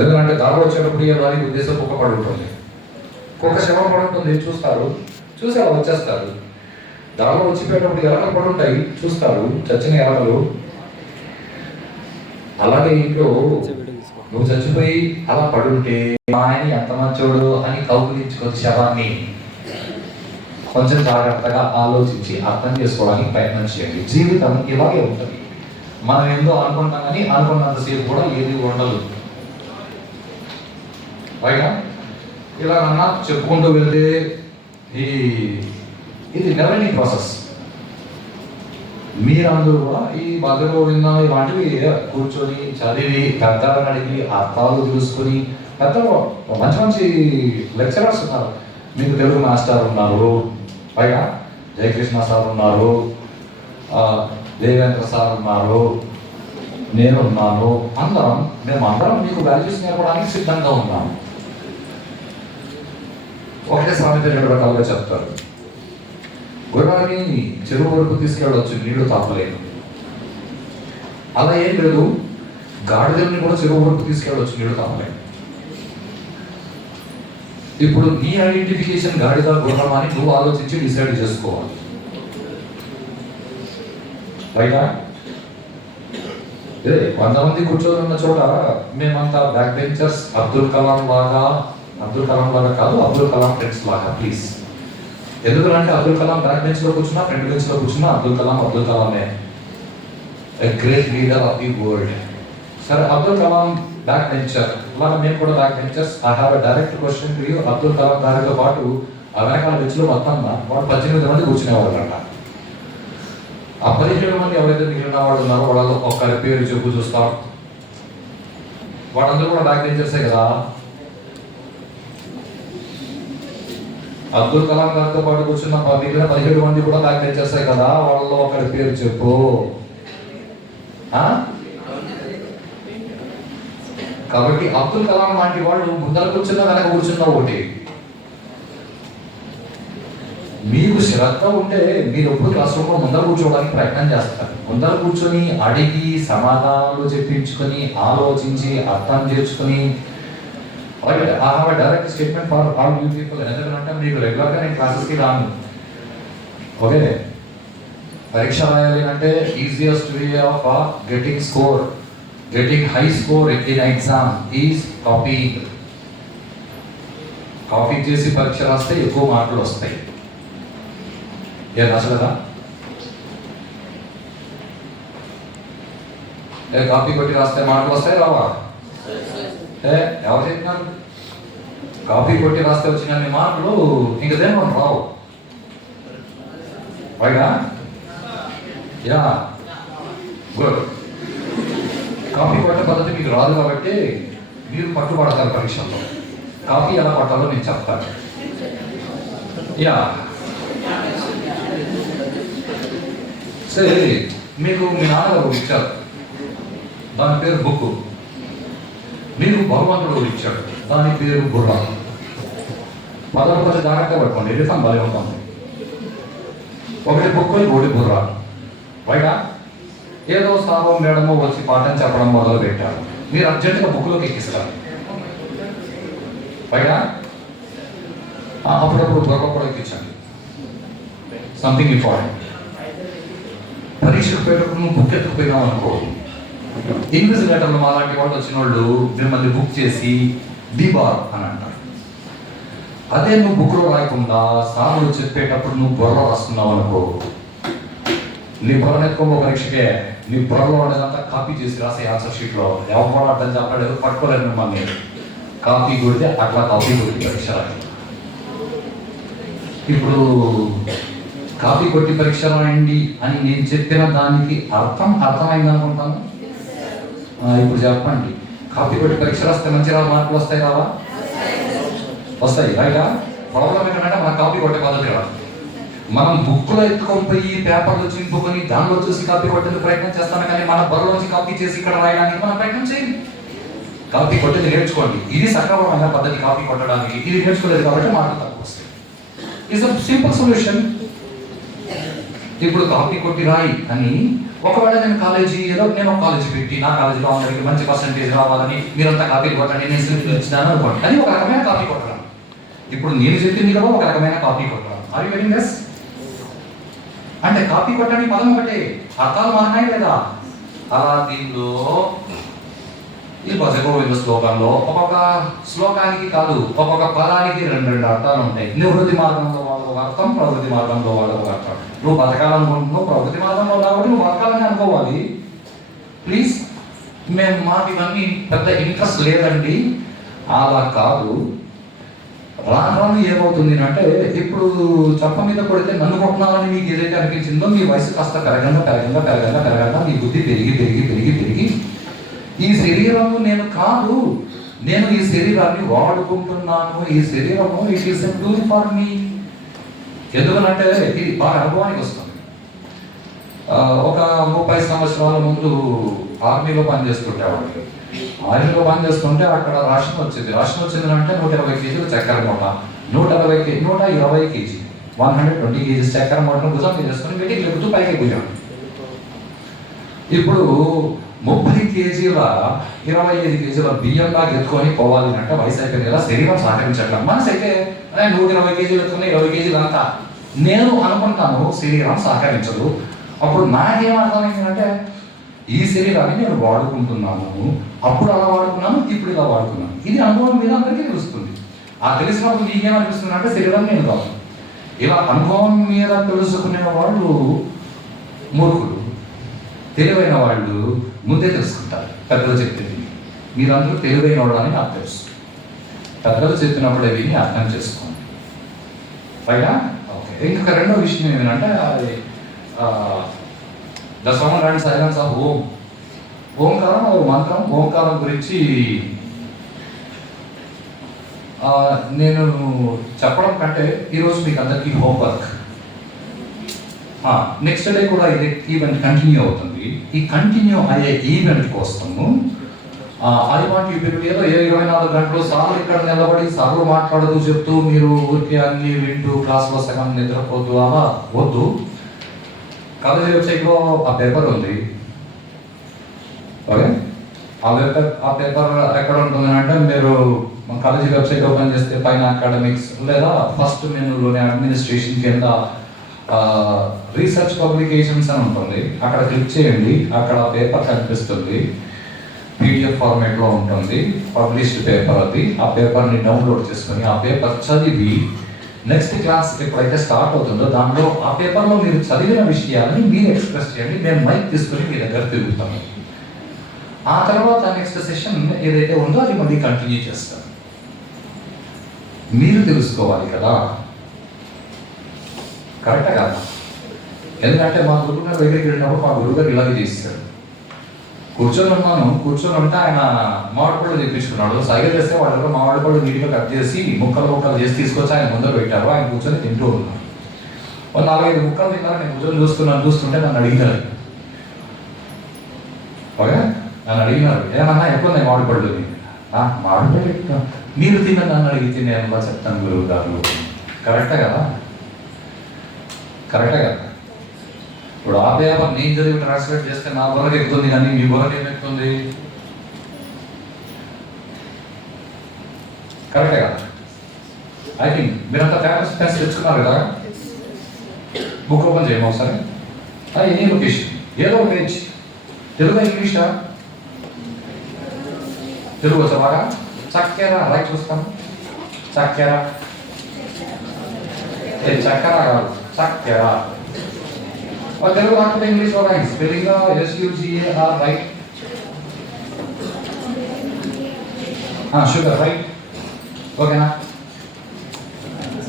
ఎందుకంటే గాలి వచ్చేటప్పుడు ఏ గాలి ఉద్దేశం కుక్క పడి ఉంటుంది, కుక్క శవం పడి ఉంటుంది, చూస్తారు, చూసి అలా వచ్చేస్తారు. గాలిలో వచ్చిపోయేటప్పుడు ఎలకలు పడి ఉంటాయి, చూస్తారు, చచ్చిన ఎలకలు. అలాగే ఇంట్లో నువ్వు చచ్చిపోయి అలా పడుంటే మా ఆయన ఎంత మంచోడు అని కౌగులించుకొని శవాన్ని కొంచెం జాగ్రత్తగా ఆలోచించి అర్థం చేసుకోవడానికి ప్రయత్నం చేయండి. జీవితం ఇలాగే ఉంటుంది. మనం ఏందో అనుకుంటాం కానీ అనుకున్నంతసేపు కూడా ఏది ఉండదు. పైగా ఇలా అన్నా చెప్పుకుంటూ వెళ్తే ఇది నెవరింగ్ ప్రాసెస్. మీరందరూ కూడా ఈ భద్రలో విందాం ఇలాంటివి కూర్చొని చదివి పెద్దలను అడిగి అర్థాలు తెలుసుకొని, పెద్దలు మంచి మంచి లెక్చరర్స్ ఉన్నారు. మీకు తెలుగు మాస్టర్ ఉన్నారు, పైగా జయకృష్ణ సార్ ఉన్నారు, దేవేంద్ర సార్ ఉన్నారు, నేను ఉన్నాను. మేమందరం మీకు వాల్యూస్ నేర్పడానికి సిద్ధంగా ఉన్నాము. ఒకటే సామెత 2 రకాలుగా చెప్తారు. గుర్రాన్ని చెరువు వరకు తీసుకెళ్ళవచ్చు, నీళ్లు తాపలేదు. అలా ఏం లేదు, గాడిదల్ని కూడా చెరువు వరకు తీసుకెళ్ళవచ్చు, నీళ్లు తాపలేదు. ఇప్పుడు నీ ఐడెంటిఫికేషన్ గాడిద గుర్రం అని నువ్వు ఆలోచించి డిసైడ్ చేసుకోవాలి. పైగా కొంతమంది కూర్చొని ఉన్న చోట మేమంతా బ్యాక్ బెంచర్స్, అబ్దుల్ కలాం లాగా కాదు, అబ్దుల్ కలాం ఫ్రెండ్స్ లాగా ప్లీజ్. ఎందుకంటే అబ్దుల్ కలాం బ్యాక్ బెంచ్ లో కూర్చున్నా, ఫ్రంట్ బెంచ్ లో కూర్చున్నా అబ్దుల్ కలామే great leader of the world. సరే, అబ్దుల్ కలాం బ్యాక్ బెంచర్ అలాగే మేము కూడా back benchers. I have a direct question to you. Abdul Kalam గారితో పాటు ఆ వెనకాల బెంచ్ లో మొత్తం వాడు 18 మంది కూర్చునేవాళ్ళు అంట. ఆ 17 మంది ఎవరైతే మిగిలిన వాళ్ళు ఉన్నారో వాళ్ళలో ఒక్కరి పేరు చెప్పు చూస్తాం. వాళ్ళందరూ కూడా బ్యాక్ బెంచర్సే కదా. అబ్దుల్ కలాం గారితో పాటు కూర్చున్న మిగిలిన 17 మంది కూడా బ్యాక్ బెంచర్సే కదా. వాళ్ళలో ఒకరి పేరు చెప్పు. కాబట్టి అబ్దుల్ కలాం లాంటి వాళ్ళు ముందర కూర్చున్న వెనక కూర్చున్న ఒకటి. మీకు శ్రద్ధ ఉంటే మీరు ఎప్పుడు క్లాస్ రూమ్లో ముందర కూర్చోవడానికి ప్రయత్నం చేస్తారు. ముందర కూర్చొని అడిగి సమాధానాలు చెప్పించుకొని ఆలోచించి అర్థం చేసుకుని. I have a direct statement for all you people. ఎందుకంటే మీకు రెగ్యులర్గా నేను క్లాసెస్కి రాను. ఓకే, పరీక్ష రాయాలి అంటే easiest way of getting high score in exam is copying. Copy చేసి పరీక్ష రాస్తే ఎక్కువ మార్కులు వస్తాయి. ఏం రాసలేదా? కాపీ కొట్టి రాస్తే మార్కులు వస్తాయి రావా? ఎవరు చెప్పినారు? కాపీ కొట్టి రాస్తే వచ్చిన మార్కులు ఇంకదేమో రావు. పైగా గుడ్. కాపీ కొట్టే పద్ధతి మీకు రాదు కాబట్టి మీరు పట్టుబడతారు పరీక్షల్లో. కాపీ ఎలా పట్టాలో నేను చెప్తాను. సరే, మీకు మీ నాన్నగారు ఇచ్చారు, దాని పేరు బుక్. మీకు భగవంతుడు ఇచ్చాడు, దాని పేరు బుర్ర. పదవి కొంచెం జాగ్రత్తగా పట్టుకోండి, రిఫాన్ బాగా ఉంటుంది. ఒకటి బుక్, ఒకటి బుర్ర. పైగా ఏదో సాబం మేడమో వచ్చి పాఠం చెప్పడం మొదలు పెట్టారు, మీరు అర్జెంటుగా బుక్లోకి ఎక్కిస్తారు. పైగా అప్పుడప్పుడు బుర్ర కూడా ఎక్కించండి. Something important. పరీక్షకు పోయేటప్పుడు నువ్వు బుక్ ఎత్తుకుపోయినావు అనుకో, ఇన్విజిలేటర్లు అలాంటి వాళ్ళు వచ్చిన వాళ్ళు మిమ్మల్ని బుక్ చేసి డిబార్ అని అంటారు. అదే నువ్వు బుక్లో రాయకుండా సాములు చెప్పేటప్పుడు నువ్వు బుర్ర రాస్తున్నావు అనుకో, నీ బుర్రను ఎత్తుకోబో పరీక్షకే నీ బుర్రలో ఉండేదంతా కాపీ చేసి రాసే ఆన్సర్ షీట్లో ఎవరు కూడా అర్థం చెప్పాడు, ఎవరు పట్టుకోలేదు మిమ్మల్ని. కాపీ కొడితే అట్లా కాపీ కొట్టి పరీక్ష రాయాలి. ఇప్పుడు కాపీ కొట్టి పరీక్ష రాయండి అని నేను చెప్పిన దానికి అర్థమైంది అనుకుంటాను. ఇప్పుడు చెప్పండి, కాపీ కొట్టి పరీక్ష రాస్తే మంచి మార్కులు వస్తాయి రావా? వస్తాయి, రైటా? ప్రాబ్లం ఏంటంటే మనం కాపీ కొట్టే పద్ధతి రాదు. మనం బుక్లో ఎత్తుకొని పోయి పేపర్లో చింపుకొని దానిలో చూసి కాపీ కొట్టేందుకు ప్రయత్నం చేస్తాను, కానీ మన బుర్రలో నుంచి కాపీ చేసి ఇక్కడ రాయడానికి మనం ప్రయత్నం చేయండి. కాపీ కొట్టేది నేర్చుకోండి. ఇది సక్రమమైన పద్ధతి కాపీ కొట్టడానికి. ఇది నేర్చుకోలేదు కాబట్టి మార్కులు తక్కువ వస్తాయి. It's a simple solution. ఇప్పుడు కాపీ కొట్టి రాయి అని ఒకవేళ నేను ఒక కాలేజీ పెట్టి నా కాలేజీలో అందరికి మంచి పర్సెంటేజ్ రావాలని మీరంతా కాపీ కొట్టండి, నేను స్లిప్లు ఇచ్చినాను అనుకోండి, అది ఒక రకమైన కాపీ కొట్టడం. ఇప్పుడు నేను చెప్పింది కదా ఒక రకమైన కాపీ కొట్టడం. Are you wearing this? అంటే కాపీ కొట్టండి పదం ఒకటే, అర్థాలు మారినాయి లేదా? అలా దీనిలో ఈ భజగోవింద శ్లోకంలో ఒక్కొక్క శ్లోకానికి కాదు, ఒక్కొక్క పదానికి రెండు అర్థాలు ఉంటాయి. నివృత్తి మార్గంలో వాళ్ళకు అర్థం, ప్రవృత్తి మార్గంలో వాళ్ళకు అర్థం. నువ్వు బతకాలనుకుంటున్నావు, ప్రవృత్తి మార్గంలో కాబట్టి నువ్వు బతకాలని అనుకోవాలి. ప్లీజ్, మాకు ఇవన్నీ పెద్ద ఇంట్రెస్ట్ లేదండి. అలా కాదు. రాను ఏమవుతుంది అంటే, ఇప్పుడు చప్ప మీద కొడితే నన్ను కొట్టినాలని మీకు ఏదైతే అనిపించిందో మీ వయసు కాస్త పెరగంగా మీ బుద్ధి పెరిగి ఈ శరీరము నేను కాదు, నేను ఈ శరీరాన్ని వాడుకుంటున్నాను. ఈ శరీరము it is a tool for me. ఎందుకనంటే ఇది బాగా అనుభవానికి వస్తుంది. ఒక 30 సంవత్సరాల ముందు ఆర్మీలో పనిచేస్తుంటేవాడికి. ఆర్మీలో పనిచేస్తుంటే అక్కడ రాషన్ వచ్చింది అంటే 120 కేజీలు చక్కెర మూట, 120 కేజీ 120 కేజీస్ చక్కెర మూటను భుజం చేసుకుని వెంటికి లేపుతూ పైకి ఎక్కువ. ఇప్పుడు 30 కేజీల 25 కేజీల బియ్యంగా ఎత్తుకొని పోవాలి అంటే వయసు అయిపోయింది కదా, శరీరం సహకరించట్లేదు. మనసు అయితే 120 కేజీలు ఎత్తుకుని 20 కేజీలు అంతా నేను అనుకుంటాను, శరీరం సహకరించదు. అప్పుడు నాకేం అర్థమైందంటే ఈ శరీరాన్ని నేను వాడుకుంటున్నాను, అప్పుడు అలా వాడుకున్నాను, ఇప్పుడు ఇలా వాడుకున్నాను. ఇది అనుభవం మీద అందరికీ తెలుస్తుంది. ఆ తెలిసినప్పుడు నీకేమనిపిస్తుంది అంటే శరీరం నేను కాదు. ఇలా అనుభవం మీద తెలుసుకునే వాళ్ళు మూర్ఖులు, తెలివైన వాళ్ళు ముందే తెలుసుకుంటారు. పెద్దలు చెప్పింది మీరందరూ తెలివైన వాళ్ళు అని నాకు తెలుసు. పెద్దలు చెప్పినప్పుడే విని అర్థం చేసుకోండి. పైగా ఓకే. ఇంకొక రెండో విషయం ఏమిటంటే the sound and silence of Om. ఓంకారం ఒక మంత్రం. ఓంకారం గురించి నేను చెప్పడం కంటే ఈరోజు మీకు అందరికీ హోంవర్క్. నెక్స్ట్ డే కూడా ఇది ఈవెంట్ కంటిన్యూ అవుతుంది. ఈ కంటిన్యూ అయ్యే ఈవెంట్ కోసము అది వాటి ఏదో 24 గంటలు సార్లు ఇక్కడ నిలబడి సార్లు మాట్లాడుతూ చెప్తూ మీరు ఊరికి అన్ని వింటూ క్లాస్లో సగం నిద్రపోతూ అలా వద్దు. కాలేజీ వెబ్సైట్లో ఆ పేపర్ ఉంది. ఓకే, ఆ పేపర్ ఎక్కడ ఉంటుంది అంటే మీరు కాలేజీ వెబ్సైట్ ఓపెన్ చేస్తే పైన అకాడమిక్స్ లేదా ఫస్ట్ మెనూలోని అడ్మినిస్ట్రేషన్ కింద రీసెర్చ్ పబ్లికేషన్స్ అని ఉంటుంది. అక్కడ క్లిక్ చేయండి. అక్కడ పేపర్ కనిపిస్తుంది, PDF ఫార్మేట్లో ఉంటుంది, పబ్లిష్డ్ పేపర్ అది. ఆ పేపర్ని డౌన్లోడ్ చేసుకొని ఆ పేపర్ చదివి నెక్స్ట్ క్లాస్ ఎప్పుడైతే స్టార్ట్ అవుతుందో దానిలో ఆ పేపర్లో మీరు చదివిన విషయాన్ని మీరు ఎక్స్ప్రెస్ చేయండి. నేను మైక్ తీసుకొని మీ దగ్గర తిరుగుతాను. ఆ తర్వాత నెక్స్ట్ సెషన్ ఏదైతే ఉందో అది మళ్ళీ కంటిన్యూ చేస్తాను. మీరు తెలుసుకోవాలి కదా, కరెక్టా కదా? ఎందుకంటే మా గురువుగారు దగ్గరికి వెళ్ళినప్పుడు మా గురువుగారు ఇలాగే చేశారు. కూర్చొని ఉంటే ఆయన మామిడిపళ్ళు తెప్పించుకున్నాడు. సైకిల్ చేస్తే వాళ్ళు మామిడిపళ్ళు నీట్గా కట్ చేసి ముక్కలు చేసి తీసుకొచ్చి ఆయన ముందర పెట్టారు. ఆయన కూర్చొని తింటూ ఉన్నారు. 4-5 ముక్కలు తిన్నారు. నేను కూర్చొని చూస్తుంటే నన్ను అడిగినారు. ఓకే, నన్ను అడిగినారు, ఏమన్నా ఎక్కువ నేను మామిడిపళ్ళు మామిడిపళ్ళు మీరు తిన్న నన్ను అడిగితే నేను ఎలా చెప్తాను గురువు గారు? కరెక్టా కదా? ఇప్పుడు ఆ పేపర్ నేను చదివి ట్రాన్స్లేట్ చేస్తే నా బుర్రకి ఎక్కుతుంది, కానీ మీ బుర్రకి ఏమెక్కుతుంది? కరెక్టే కదా? ఐ థింక్ మీరంతా పేపర్స్ పెన్స్ తెచ్చుకున్నారు కదా. బుక్ ఓపెన్ చేయము ఒకసారి. ఎనీ లొకేషన్, ఏదో ఒక పేజ్, తెలుగు ఇంగ్లీషా? తెలుగు వచ్చా బాగా? చక్కెర రైట్ చూస్తాను. చక్కెర కాదు, చక్కెర. తెలుగు రాకపోతే ఇంగ్లీష్ లో రాయి. Spelling SUGAR right. Sugar right. ఓకేనా?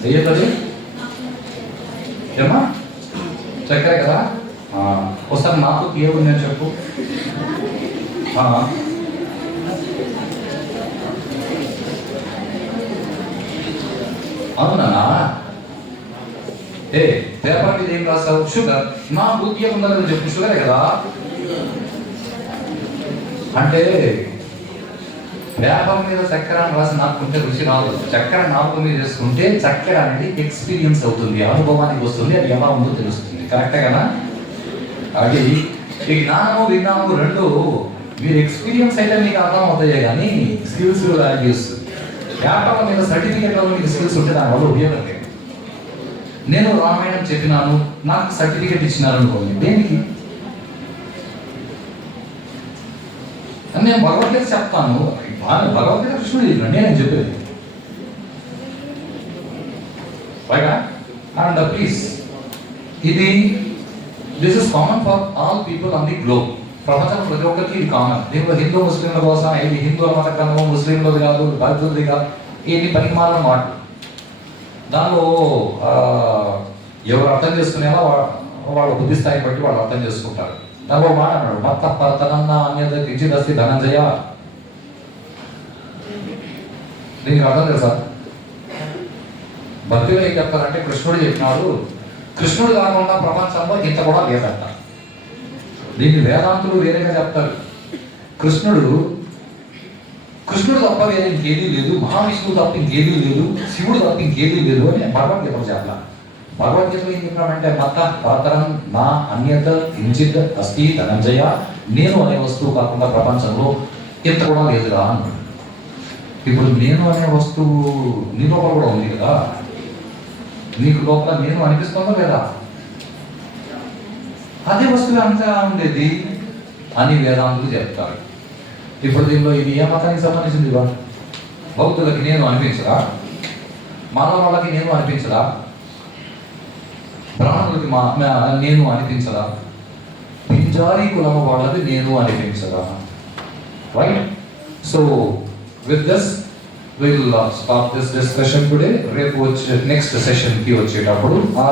ఏది ఏమా చక్కెర కదా? ఒకసారి నాకు ఏముంది నేను చెప్పు. అవునా? పేపర్ మీద ఏం రాస్తావు? షుగర్. నా బుద్ధి ఏముందని చెప్పు. షుగరే కదా అంటే పేపర్ మీద చక్కెర అని రాసి నాకుంటే రుచి రాదు. చక్కెర నాలుగు మీద చేసుకుంటే చక్కెర అనేది ఎక్స్పీరియన్స్ అవుతుంది, అనుభవానికి వస్తుంది, అది ఎలా ఉందో తెలుస్తుంది. కరెక్టే కదా? అది ఈ జ్ఞానము విజ్ఞానము రెండు మీరు ఎక్స్పీరియన్స్ అయితే మీకు అర్థం అవుతాయి, కానీ స్కిల్స్ వాల్యూస్ పేపర్ మీద సర్టిఫికేట్లో మీకు స్కిల్స్ ఉంటే దానివల్ల ఉపయోగం లేదు. నేను రామాయణం చెప్పినాను, నాకు సర్టిఫికేట్ ఇచ్చినారు అనుకోండి, దేనికి? నేను భగవద్గీత చెప్తాను, భగవద్గీత కృష్ణుడు చెప్పినాడు, నేను చెప్పేది రైటా? అండ్ ప్లీజ్, ఇది this is common for all people on the globe. ప్రపంచంలో ప్రతి ఒక్కరికి ఇది కామన్. దీంట్లో హిందూ ముస్లింల కోసం ఇది హిందువుల మత గ్రంథము, ముస్లింలది కాదు, బౌద్ధులది కాదు, ఇది పనికిమాలిన మాటలు. దానిలో ఎవరు అర్థం చేసుకునేలా వాళ్ళ బుద్ధి స్థాయి బట్టి వాళ్ళు అర్థం చేసుకుంటారు. దానిలో మాట అన్నాడు, మత పతనన్న అన్యత కించిదస్తి ధనంజయ. దీనికి అర్థం తెలుసా? భక్తిలో ఏం చెప్తారంటే, కృష్ణుడు చెప్పినాడు, కృష్ణుడు కాకుండా ప్రపంచంలో ఇంత కూడా లేదంట. దీన్ని వేదాంతులు వేరేగా చెప్తారు. కృష్ణుడు తప్ప వేరే ఇంకేదీ లేదు, మహావిష్ణువు తప్ప ఇంకేదీ లేదు, శివుడు తప్ప ఇంకేదీ లేదు అని భగవద్గీతలో చెప్పాల. భగవద్గీతలో ఏం చెప్పినామంటే, మత పరతరం నా అన్యత కించిత్ అస్తి ధనంజయ. నేను అనే వస్తువు కాకుండా ప్రపంచంలో ఇంత కూడా లేదురా అన్నాడు. ఇప్పుడు నేను అనే వస్తువు నీ లోపల కూడా ఉంది కదా, నీకు లోపల నేను అనిపిస్తుందా లేదా? అదే వస్తువు అంతా ఉండేది అని వేదాంతులు చెప్తారు. ఇప్పుడు దీనిలో ఇది ఏ మతానికి సంబంధించింది? బౌద్ధులకి నేను అనిపించదా? మానవాళ్ళకి నేను అనిపించదా? బ్రాహ్మణులకి నేను అనిపించదా? పింజారీ కులం వాళ్ళది నేను అనిపించదా? Right? So with this will stop this discussion today. రేపు వచ్చే నెక్స్ట్ సెషన్కి వచ్చేటప్పుడు ఆ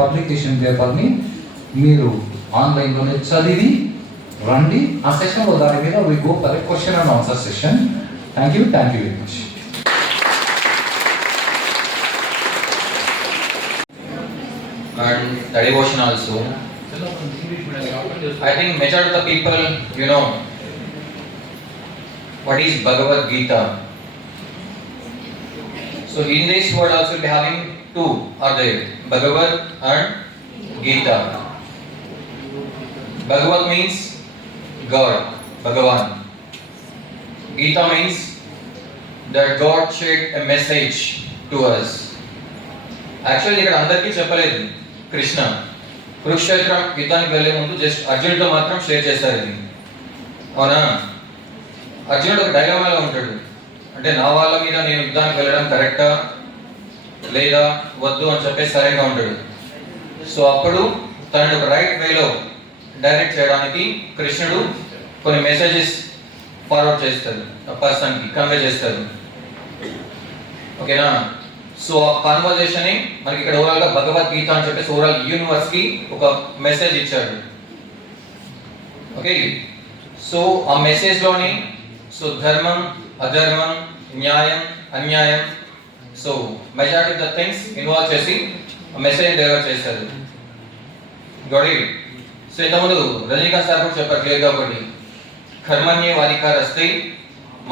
పబ్లికేషన్ పేపర్ని మీరు ఆన్లైన్లోనే చదివి రండి. ఆ సెషన్లో దాని మీద we go for a question and answer session. Thank you very much. And the devotion also. I think majority of the people, you know, what is Bhagavad Gita. So in this word also we having two are there, Bhagavad and Gita. Bhagavad means God, Bhagavan. Gita means that God shared a message to us. Actually ఇక్కడ అందరికీ చెప్పలేదు. కృష్ణ కురుక్షేత్రం యుద్ధానికి వెళ్ళే ముందు just అర్జునుడితో మాత్రం share చేశారు ఇది. అవునా? అర్జునుడు ఒక డైలమాలో ఉంటాడు. అంటే నా వాళ్ళ మీద నేను యుద్ధానికి వెళ్ళడం కరెక్టా లేదా వద్దు అని చెప్పేసి సరైనగా ఉంటాడు. సో అప్పుడు తనని ఒక రైట్ వేలో డైరెక్ట్ చేయడానికి కృష్ణుడు కొన్ని మెసేజెస్ ఫార్వర్డ్ చేస్తారు, ఆ పర్సన్కి కన్వే చేస్తారు. ఓకేనా? సో ఆ కాన్వర్జేషన్ మనకి ఇక్కడ ఓవరాల్గా భగవద్గీత అని చెప్పేసి ఓవరాల్ యూనివర్స్కి ఒక మెసేజ్ ఇచ్చాడు. ఓకే, సో ఆ మెసేజ్లోని సో ధర్మం, అధర్మం, న్యాయం, అన్యాయం, so majority of the things involve చేసి ఆ మెసేజ్ డెలివర్ చేశారు. గొడవ. సో ఇంతకుముందు రజనీకాంత్ సార్ కూడా చెప్పారు క్లియర్గా ఒకటి, కర్మణ్యే వాధికారస్తి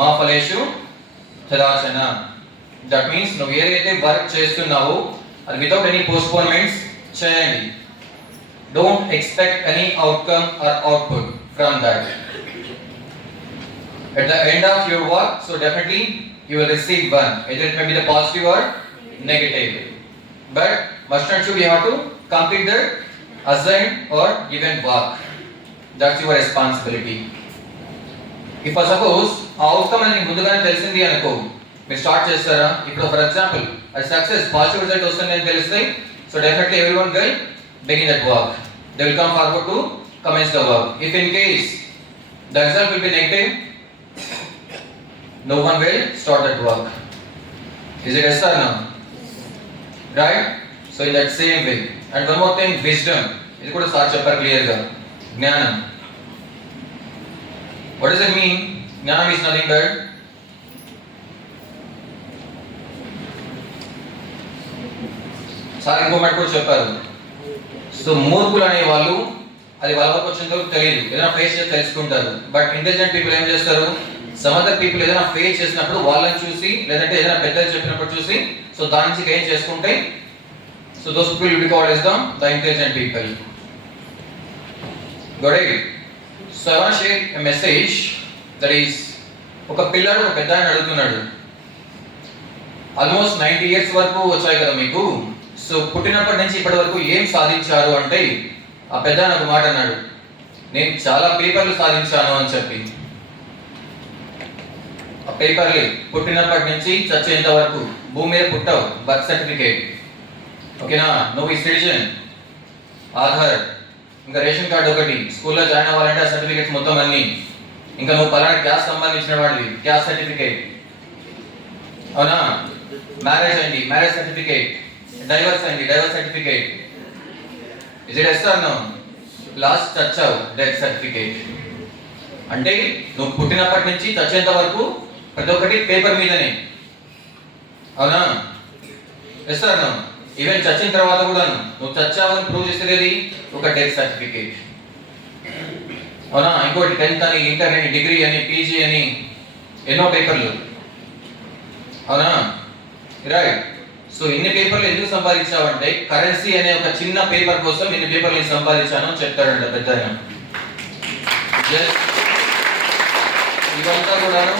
మా ఫలేషు తదాచన. దట్ మీన్స్ నువ్వు ఏదైతే వర్క్ చేస్తున్నావో అది వితౌట్ ఎనీ పోస్ట్పోన్మెంట్స్ చేయండి. Don't expect any outcome are output from that. At the end of your work, so definitely you will receive one. Either it may be the positive or negative. But must not should you have to complete the assigned or given work. That's your responsibility. If suppose outcome అనేది ముందుగానే తెలిసింది అనుకో, మీరు start చేస్తారా? ఇప్పుడు for example అది success positive result వస్తుందని తెలిస్తే so definitely everyone will begin that work. they will come forward to commence the work. If in case the result will be negative, no one will start that work. Is it yes or no? Right? So in that same way. And one more thing, wisdom. ఇది కూడా sir చెప్పారు clear గా. జ్ఞానం. What does it mean? జ్ఞానం is nothing but sir ఇంకో మాట కూడా చెప్పారు. సో మూర్ఖులు అనే వాళ్ళు అది వాళ్ళ వరకు వచ్చిన వరకు తెలియదు, ఏదైనా ఫేస్ చేసి తెలుసుకుంటారు. బట్ ఇంటెలిజెంట్ పీపుల్ ఏం చేస్తారు, సమ్ అదర్ పీపుల్ ఏదైనా ఫేస్ చేసినప్పుడు వాళ్ళని చూసి, లేదంటే ఏదైనా పెద్దలు చెప్పినప్పుడు చూసి, సో దాని నుంచి ఏం చేసుకుంటే, so those people will be called as the intelligent people. Got it? So I want to share a message that is, ఒక పిల్లాడు ఒక పెద్ద ఆయన అడుగుతున్నాడు, ఆల్మోస్ట్ 90 ఇయర్స్ వరకు వచ్చాయి కదా మీకు, సో పుట్టినప్పటి నుంచి ఇప్పటి వరకు ఏం సాధించారు అంటే, ఆ పెద్ద ఆయన ఒక మాట అన్నాడు, నేను చాలా పేపర్లు సాధించాను అని చెప్పి. ఆ పేపర్లు పుట్టినప్పటి నుంచి చచ్చేంత వరకు, భూమి మీద పుట్టావు, బర్త్ సర్టిఫికేట్, ఓకేనా, నువ్వు ఈ సిటిజన్, ఆధార్, ఇంకా రేషన్ కార్డు ఒకటి, స్కూల్లో జాయిన్ అవ్వాలంటే ఆ సర్టిఫికేట్స్ మొత్తం అన్ని, ఇంకా నువ్వు పలానా క్యాస్ట్ సంబంధించిన వాడివి, క్యాస్ట్ సర్టిఫికేట్, అవునా, మ్యారేజ్ అయింది, మ్యారేజ్ సర్టిఫికేట్, డైవర్స్ అయింది, divorce certificate. Is it yes or no? Last చచ్చావు, డెత్ సర్టిఫికేట్. అంటే నువ్వు పుట్టినప్పటి నుంచి చచ్చేంత వరకు ప్రతి ఒక్కటి పేపర్ మీదనే, అవునా, ఎస్ ఆర్ నో? ఈవెన్ చచ్చిన తర్వాత కూడా నువ్వు చచ్చావని ప్రూవ్ చేసేది ఒక డెత్ సర్టిఫికేట్, అవునా. ఇంకోటి 10th అని, ఇంటర్ అని, డిగ్రీ అని, పీజీ అని, ఎన్నో పేపర్లు, అవునా, రైట్. సో ఇన్ని పేపర్లు ఎందుకు సంపాదించావంటే, కరెన్సీ అనే ఒక చిన్న పేపర్ కోసం ఇన్ని పేపర్లు సంపాదించాను అని చెప్తాడంట పెద్ద ఆయన. ఇవంతా కూడాను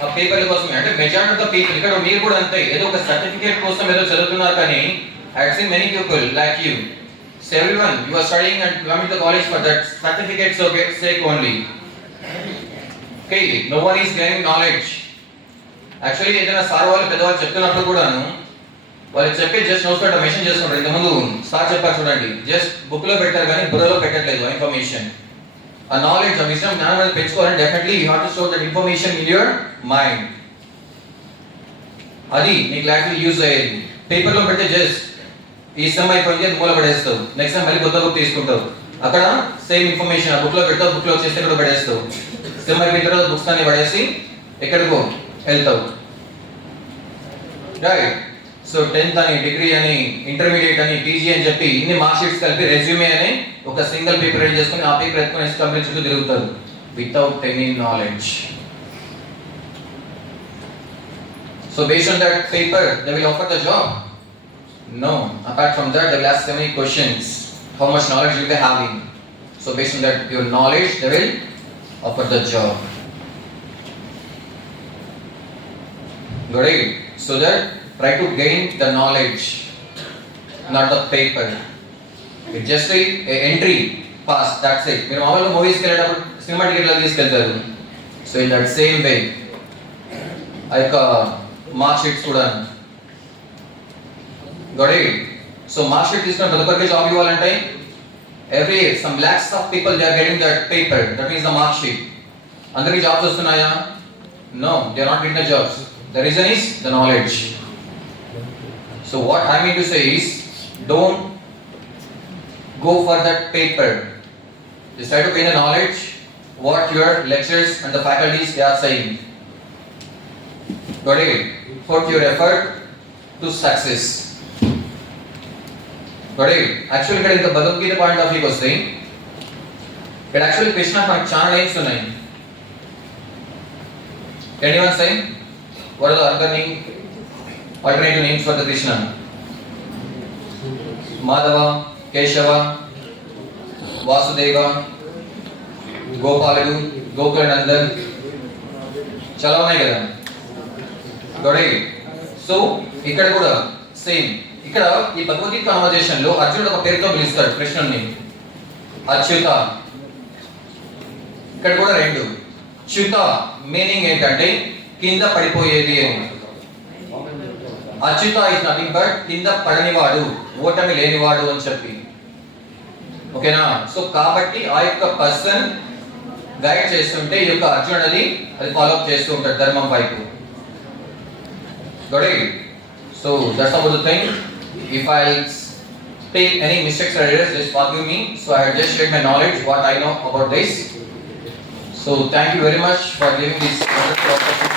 ఆ పేపర్ల కోసమే. అంటే మెజారిటీ ఆఫ్ ద పీపుల్, ఇక్కడ మీరు కూడా అంతే, ఏదో ఒక సర్టిఫికేట్ కోసం ఏదో చదువుతున్నారు, కానీ I have seen many people like you. So everyone, you are studying and coming to college for that certificate sake only. Okay, no one is gaining knowledge. Actually, ఏదైనా సార్ వాళ్ళు పెద్దవాళ్ళు చెప్తున్నప్పుడు కూడాను వాళ్ళు చెప్పి జస్ట్ నోట్స్ పెట్ట mention చేసుకుంటారు. ఇంతకుముందు సార్ చెప్పారు చూడండి, జస్ట్ బుక్ లో పెట్టారు కానీ బుర్రలో పెట్టట్లేదు ఆ ఇన్ఫర్మేషన్. ఆ నాలెడ్జ్, ఆ విజయం, జ్ఞానం అనేది పెంచుకోవాలంటే definitely you have to store that information in your mind. అది నీకు లైఫ్లో యూజ్ అయ్యేది. పేపర్లో పెడితే జస్ట్ ఈ సెమ్ అయిపోయింది అది మూల పడేస్తావు, నెక్స్ట్ టైం మళ్ళీ కొత్త బుక్ తీసుకుంటావు, అక్కడ సేమ్ ఇన్ఫర్మేషన్ ఆ బుక్ లో పెడతావు, బుక్ లో వచ్చేస్తే ఇక్కడ పడేస్తావు, సెమ్ అయిపోయిన తర్వాత బుక్స్ అన్ని పడేసి ఎక్కడికో వెళ్తావు, రైట్. సో 10th అని, డిగ్రీ అని, ఇంటర్మీడియట్ అని, పీజీ అని చెప్పి ఇన్ని మార్క్ షీట్స్ కలిపి రెజ్యూమే అని ఒక సింగిల్ పేపర్ రెడీ చేసుకుని ఆ పేపర్ ఎత్తుకొని కంపెనీ చుట్టూ తిరుగుతారు without any knowledge. So based on that paper they will offer the job. No, apart from that, they will ask so many questions. How much knowledge you are having? So based on that, your knowledge, they will offer the job. Got it? So that try to gain the knowledge, not the paper. It's just a entry pass. That's it. మీరు మామూలుగా మూవీస్కి వెళ్ళేటప్పుడు cinema టికెట్లా తీసుకెళ్తారు. So in that same way ఆ యొక్క mark sheets కూడా. Got it? So mark sheet తీసుకొని ప్రతి ఒక్కరికి జాబ్ ఇవ్వాలంటే every some lakhs of people they are getting that paper, that means the mark sheet. అందరికి జాబ్స్ వస్తున్నాయా? No, they are not getting the jobs. The reason is the knowledge. So what I mean to say is, don't go for that paper. Just try to gain the knowledge what your lecturers and the faculties they are saying. Got it? Put your effort to success. Actual ఇక్కడ ఇంకా Bhagavad Gita point of వ్యూకి వస్తే ఇక్కడ actually Krishna మనకు చాలా names ఉన్నాయి. Anyone say what are the other name, alternative names for the Krishna? Madhava, Keshava, Vasudeva, గోపాలుడు, గోకుల నందన్, చాలా ఉన్నాయి కదా. గొడవ. సో ఇక్కడ కూడా సేమ్. ఇక్కడ ఈ భగవద్గీత కాన్వర్జేషన్ లో అర్జునుడు ఒక పేరుతో పిలుస్తాడు కృష్ణుని, అచ్యుత. ఇక్కడ కూడా రెండు. చ్యుత మీనింగ్ ఏంటంటే కింద పడిపోయేది అని. అచ్యుత ఇస్ నథింగ్ బట్ కింద పడనివాడు, ఓటమి లేనివాడు అని చెప్పి. ఓకేనా? సో కాబట్టి ఆ యొక్క పర్సన్ గైడ్ చేస్తుంటే ఈ యొక్క అర్జునుడు అది ఫాలో అప్ చేస్తూ ఉంటాడు ధర్మం వైపు. Got it? So that's about the thing. If I take any mistakes or errors, just forgive me. So I have just shared my knowledge, what I know about this. So thank you very much for giving this wonderful opportunity.